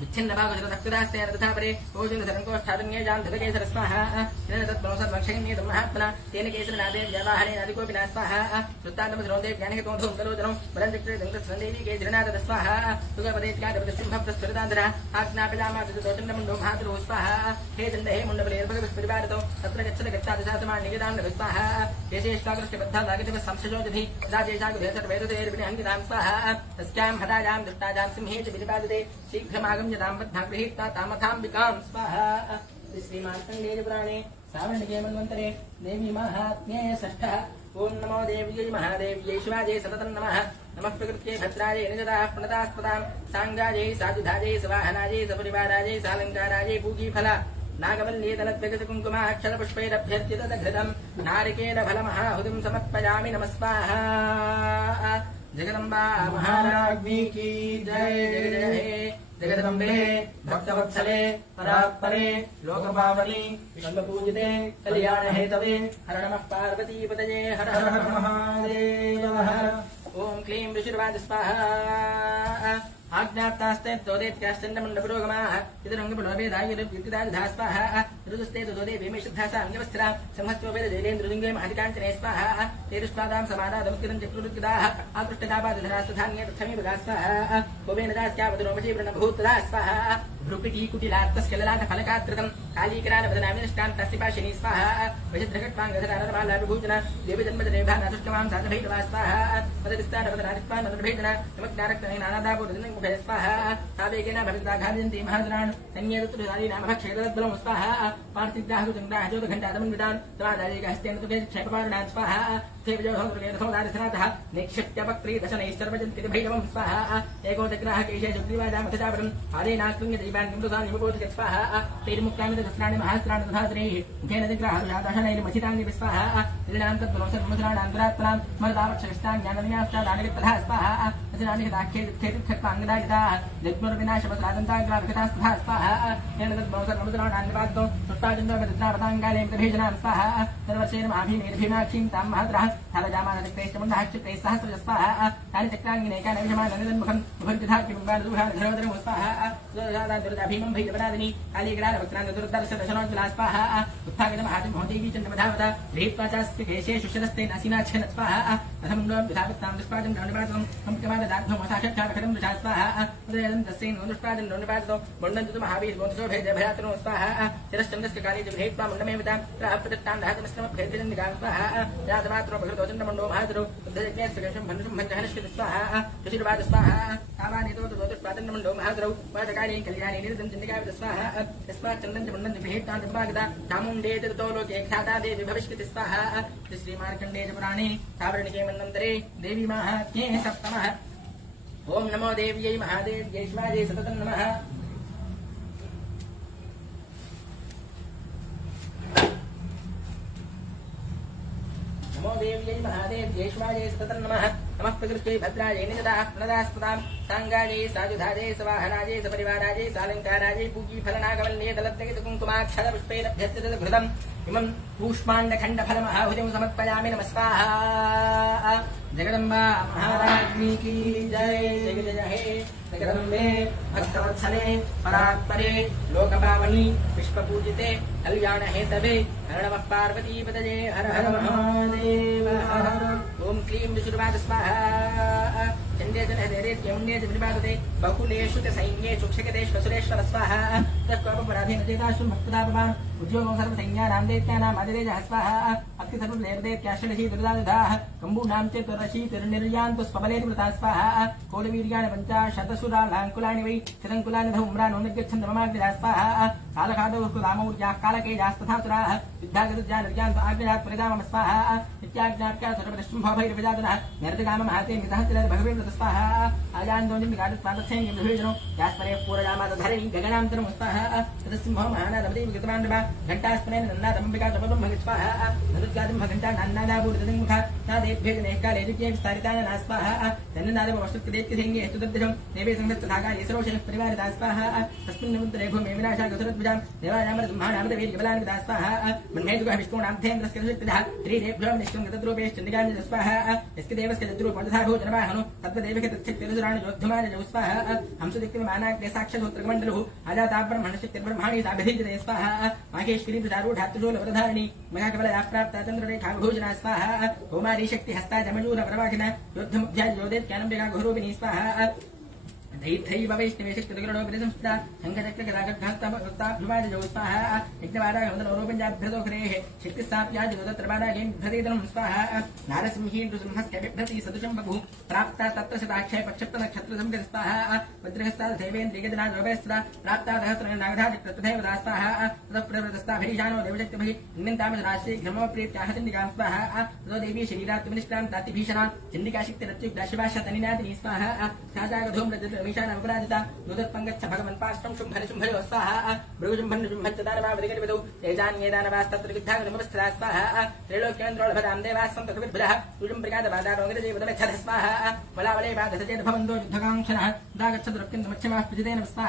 विच्छिन्नभागजलदक्षुदास्ते तथा परे ओजुनधरङ्कोष्ठादन्येषां धृतकेसर स्वाहा तेन तत्प्रणोसद्वक्षयन्येतं महात्मना तेन केसरनादेव जवाहरेण अधिकोऽपि स्वाहा श्रुत्तान्तमधुरो देव्यानिकतो धूम्रलोचनं बलञ्चक्रे दन्तस्वन्देवी केसरनाद स्वाहा सुगपदेत्यादपदशुम्भप्रस्फुरितान्धरः आज्ञापितामासुतोचण्डमुण्डो महातुरो स्वाहा हे दण्ड हे मुण्डबलेर्भगवस्परिवारतो तत्र गच्छत गच्छादिशातमान्निकेतां स्वाहा देशेष्टाकृष्टबद्धादागतिव संशयोजधि राजेशाकुधेतर्वेदुदेर्विणहङ्गितां स्वाहा तस्यां हतायां दुष्टाजां सिंहे च विनिपादते शीघ्रमागं यदां बद्धागृहीत्वा तामथाम्बिकां स्वाहा श्रीमार्कण्डेयपुराणे सावर्णिके मन्वन्तरे देवी माहात्म्ये षष्ठः ओं नमो देव्यै महादेव्यै शिवायै सततं नमः नमः प्रकृत्यै भद्रायै निजदाः प्रणतास्पदां साङ्गायै साजुधायै सवाहनायै सपरिवारायै सालङ्कारायै पूगीफला नागवल्लीदलद्विगत कुङ्कुमाक्षरपुष्पैरभ्यर्च्य तदघृतम् नारिकेलफलमहाहुतिम् समर्पयामि नमः स्वाहा जगदम्बा महाराज्ञी की जय जय जय हे जगदम्बे भक्तवत्सले परात्परे लोकपावनी विश्वपूजिते कल्याण हेतवे हर नमः पार्वतीपतये हर हर महादेव ओम क्लीं ऋषिर्वाद स्वाहा आज्ञाप्तास्ते तोदेत्याश्चन्द्रमण्डपुरोगमाः चितरङ्गपुलोभेदायुर्विद्युदायुधा स्वाहा ऋतुस्ते तोदे भीमेशुद्धासाङ्गवस्थिरा संहस्ववेदजैलेन्द्रलिङ्गे महतिकाञ्चने स्वाहा तेरुष्पादां समादादमुत्कितं चक्रुरुद्गिदाः आकृष्टदापादधरास्तधान्ये प्रथमीव गा स्वाहा कोवेन दास्यावदुरोमजी वृणभूतदा स्वाहा भ्रुपिटी कुटिलात्तस्कललाटफलकात्रितम् कालीकरालवदनामिनिष्टान्तस्तिपाशिनी स्वाहा वजद्रघट्वाङ्गधरानरमालाभिभूषण देवजन्मजनेभानादुष्टमां साधभैरवा स्वाहा पदविस्तारवदनादिष्पानरभेदना नमक्नारक्तनेनादापूर्वजनमुखे स्वाहा सावेगेन भविताघादयन्ति महाजनान् सन्येतुतुधारीनामभक्षेतद्बलं स्वाहा पार्थिग्राहकुचन्द्राहजोतघण्टादमन्वितान् समादायिकहस्तेन तुभे क्षेपपारणान् स्वाहा सेवजोहोदरेरथोदारिसनाथः निक्षिप्त्यपक्रीदशनैश्चर्वजन्तिभैरवं स्वाहा एकोदग्राहकेशे सुग्रीवादामथजापरम् आदेनाकृङ्गदैवान् निमृतानि विभूतिक स्वाहा तैर्मुक्तामिदस्त्राणि महास्त्राणि तथात्रैः मुखेन दिग्राहरुजादशनैर्मथितानि स्वाहा ऋणां तद्वनोसन्मुद्राणान्तरात्रान् स्मरतावक्षविष्टान् ज्ञानविनाष्टादानि तथा स्वाहा रचनानि हताख्येतिखत्वाङ्गदागिताः जग्मरुविनाशवस्रादन्ताग्राभिकतास्तथा स्वाहा येन तद्वनोसन्मुद्राणान्निपातो सुष्टाचन्द्रवदत्रावताङ्गालेन भेजनां स्वाहा सर्वसेन महाभीमेर्भीमाक्षीं तां महद्रः थालजामानदिक्तैश्चमुण्डहाक्षिप्तैः सहस्रज स्वाहा तानि चक्राङ्गिनेकानि विषमाननिदन्मुखम् मुखञ्चिधार्किमुम्बानुदुहारधरोदरं स्वाहा भीमं भैरवनादिनी कालीग्रालवक्त्रान्तदुर्दर्शदशनोज्ज्वला स्वाहा उत्थागतमहातिमहोदेवी चन्द्रमधावता गृहीत्वा चास्ति केशे शुश्रस्ते नासिनाच्छन स्वाहा रथमुण्डों विधावत्तां दुष्पादं नौनिपातम् कंकमाददाग्धमसाक्षात्कालखडं वृषा स्वाहा उदयदं तस्यैन दुष्पादं नौनिपातो मुण्डन्तु महावीर गोत्रशोभेजभयातनो स्वाहा चिरश्चन्द्रस्य काले च गृहीत्वा मुण्डमेवतां प्राप्रदत्तां दाहतमस्त्रमभेदजन्निगां स्वाहा रातमात्रो भगवतोचन्द्रमण्डो महादरो बुद्धयज्ञस्य कशं भण्डुं भञ्जहनश्चित स्वाहा ऋषिर्वाद स्वाहा कामानितो दुष्पादन्नमण्डो महादरौ वाचकाले कल्याणे निरतं चन्द्रिकाविद स्वाहा यस्मात् चन्दं च मुण्डं च गृहीत्वा दुर्भागता चामुण्डे ततो लोके ख्याता देवी भविष्यति स्वाहा श्रीमार्कण्डे च पुराणे सावर्णिके मन्वन्तरे देवी माहात्म्ये सप्तमः ओम नमो देव्यै महादेव्यै शिवायै सततं नमः नमो देव्यै महादेव्यै शिवायै सततं नमः नमः प्रकृत्यै भद्रायै निजदाः प्रणदास्पदां साङ्गायै साजुधायै सवाहनायै सपरिवारायै सालङ्कारायै पूगीफलनागवल्ये दलद्रगितकुङ्कुमाक्षरपुष्पैरभ्यर्च्य तदघृतम् इमं कूष्माण्डखण्डफलमहाभुजं समर्पयामि नमः स्वाहा जगदम्बा महाराज्ञी की जय जय जय हे जगदम्बे भक्तवत्सले परात्परे लोकपावनी विश्वपूजिते कल्याण हेतवे हर नमः पार्वतीपतये हर हर महादेव हर हर ओम क्लीं ऋषिर्वाद स्वाहा चण्डे जनहरेत्यमुण्ये च विनिपातते बहुलेषु च सैन्येषु क्षिगतेष्वसुरेश्वर स्वाहा तत्त्वपराधेन चेताशु भक्तदापवान् उद्योगो सर्वसैन्यानां दैत्यानाम् आदिरेजः स्वाहा अक्ति सर्वदैत्याश्रलशी दुर्दायुधाः कम्बूनां च तुरशी तिर्निर्यान्तु स्वबलेन मृता स्वाहा कोलवीर्याणि पञ्चाशतसुरालाङ्कुलानि वै शतङ्कुलानि धूम्रानो निर्गच्छन्ति ममाग्निजा स्वाहा कालकादौ कुलामौर्याः कालकेजास्तथासुराः युद्धागतुज्यानिर्यान्तु आग्निजात् परिधामः स्वाहा इत्याज्ञाप्या सर्वदृष्टुम्भवैर्विजातनः नर्दगाममहाते मितः स्वाहा आजान्दोनिमिगादुत्पादस्यैर्विभेजनो यास्परे पूरयामादधरणि गगनान्तरं स्वाहा तदसिंहो महानादमदेव गतमाण्डवा घण्टास्पनेन नन्नादम्बिका तपदं भगत् स्वाहा नदुद्गादं भगण्टा नान्नादाभूरितमुखा नादेभ्येजनेकाले दुर्गे विस्तारिताना स्वाहा तन्ननादमवस्तुत्यदेत्यसेङ्गे हेतुदद्दशं देवे संगतधागानि सरोषणः परिवारिता स्वाहा तस्मिन् नमुद्रे भूमे विनाशा गतुरद्भुजां देवानामरब्रह्माणामदवीर्यबलानि विदा स्वाहा मन्मेदुगः विष्णूनामथेन्द्रस्य ऋषित्पितः श्रीदेभ्यो निष्ठं गतद्रूपेश्चन्द्रिकानि स्वाहा यस्य देवस्य तद्रूपतथा भूजनवाहनो तद्वदेवके तच्छक्तिरुद्राणि योद्धुमानि जौ स्वाहा हंसदिक्तिमानाग्ने साक्षादोत्रकमण्डलुः आजाताब्रह्मणशक्तिर्ब्रह्माणि साभिधीयते स्वाहा माहेश्वरी प्रजारूढात्तुजोलवरधारिणी महाकवलया प्राप्ता चन्द्ररेखा विभूषणा स्वाहा कौमारी शक्ति हस्ता जमजूर परवाखिना योद्धमुख्याज्योतिर्ज्ञानम्बिका घोरूपिणी स्वाहा दैथैव वैष्णवे शक्तिर्गणोपनिसंस्थिता शङ्खचक्रगदाघात्ताभिमानजौ स्वाहा यज्ञवादागमदनौरोपञ्जाभ्यतोखरेः शक्तिस्ताप्यादिवदत्रवादागेन स्वाहा नारसिंही नृसिंहस्य बिभ्रति सदृशं बभुः प्राप्ता तत्र शताक्षय पक्षप्तनक्षत्रसंगत स्वाहा वज्रहस्तादेवेन्द्रियगजनाजोभयस्ता प्राप्ता सहस्रनागधादिकृतथैव दा स्वाहा ततःप्रवृतस्ताभिरीशानो देवशक्तिभिः निन्दामधराश्री घ्रमोप्रीत्याह चण्डिकां स्वाहा ततो देवी शरीरात्मनिष्टां तातिभीषणां चण्डिकाशक्तिरत्युक्ता शिवाशतनिनादिनी स्वाहा साजागधूम्रजत महिषाणां विपराजिता नूतत्पङ्गच्छ भगवन् पार्श्वं शुम्भरि शुम्भरि स्वाहा भृगुजुम्भन् शुम्भच्च दानवावधिगतिविदौ तेजान्ये दानवास्तत्र विद्धागतमुपस्थिता स्वाहा त्रैलोक्येन्द्रोळभदां देवाः सन्तु कविद्भुजः तुजुं ब्रिगादवादारोगजजीवदमेच्छद स्वाहा वलावले बाधसचेद भवन्तो युद्धकाङ्क्षणः दागच्छद् रक्तिन्दमच्छमाः प्रजितेन स्वाहा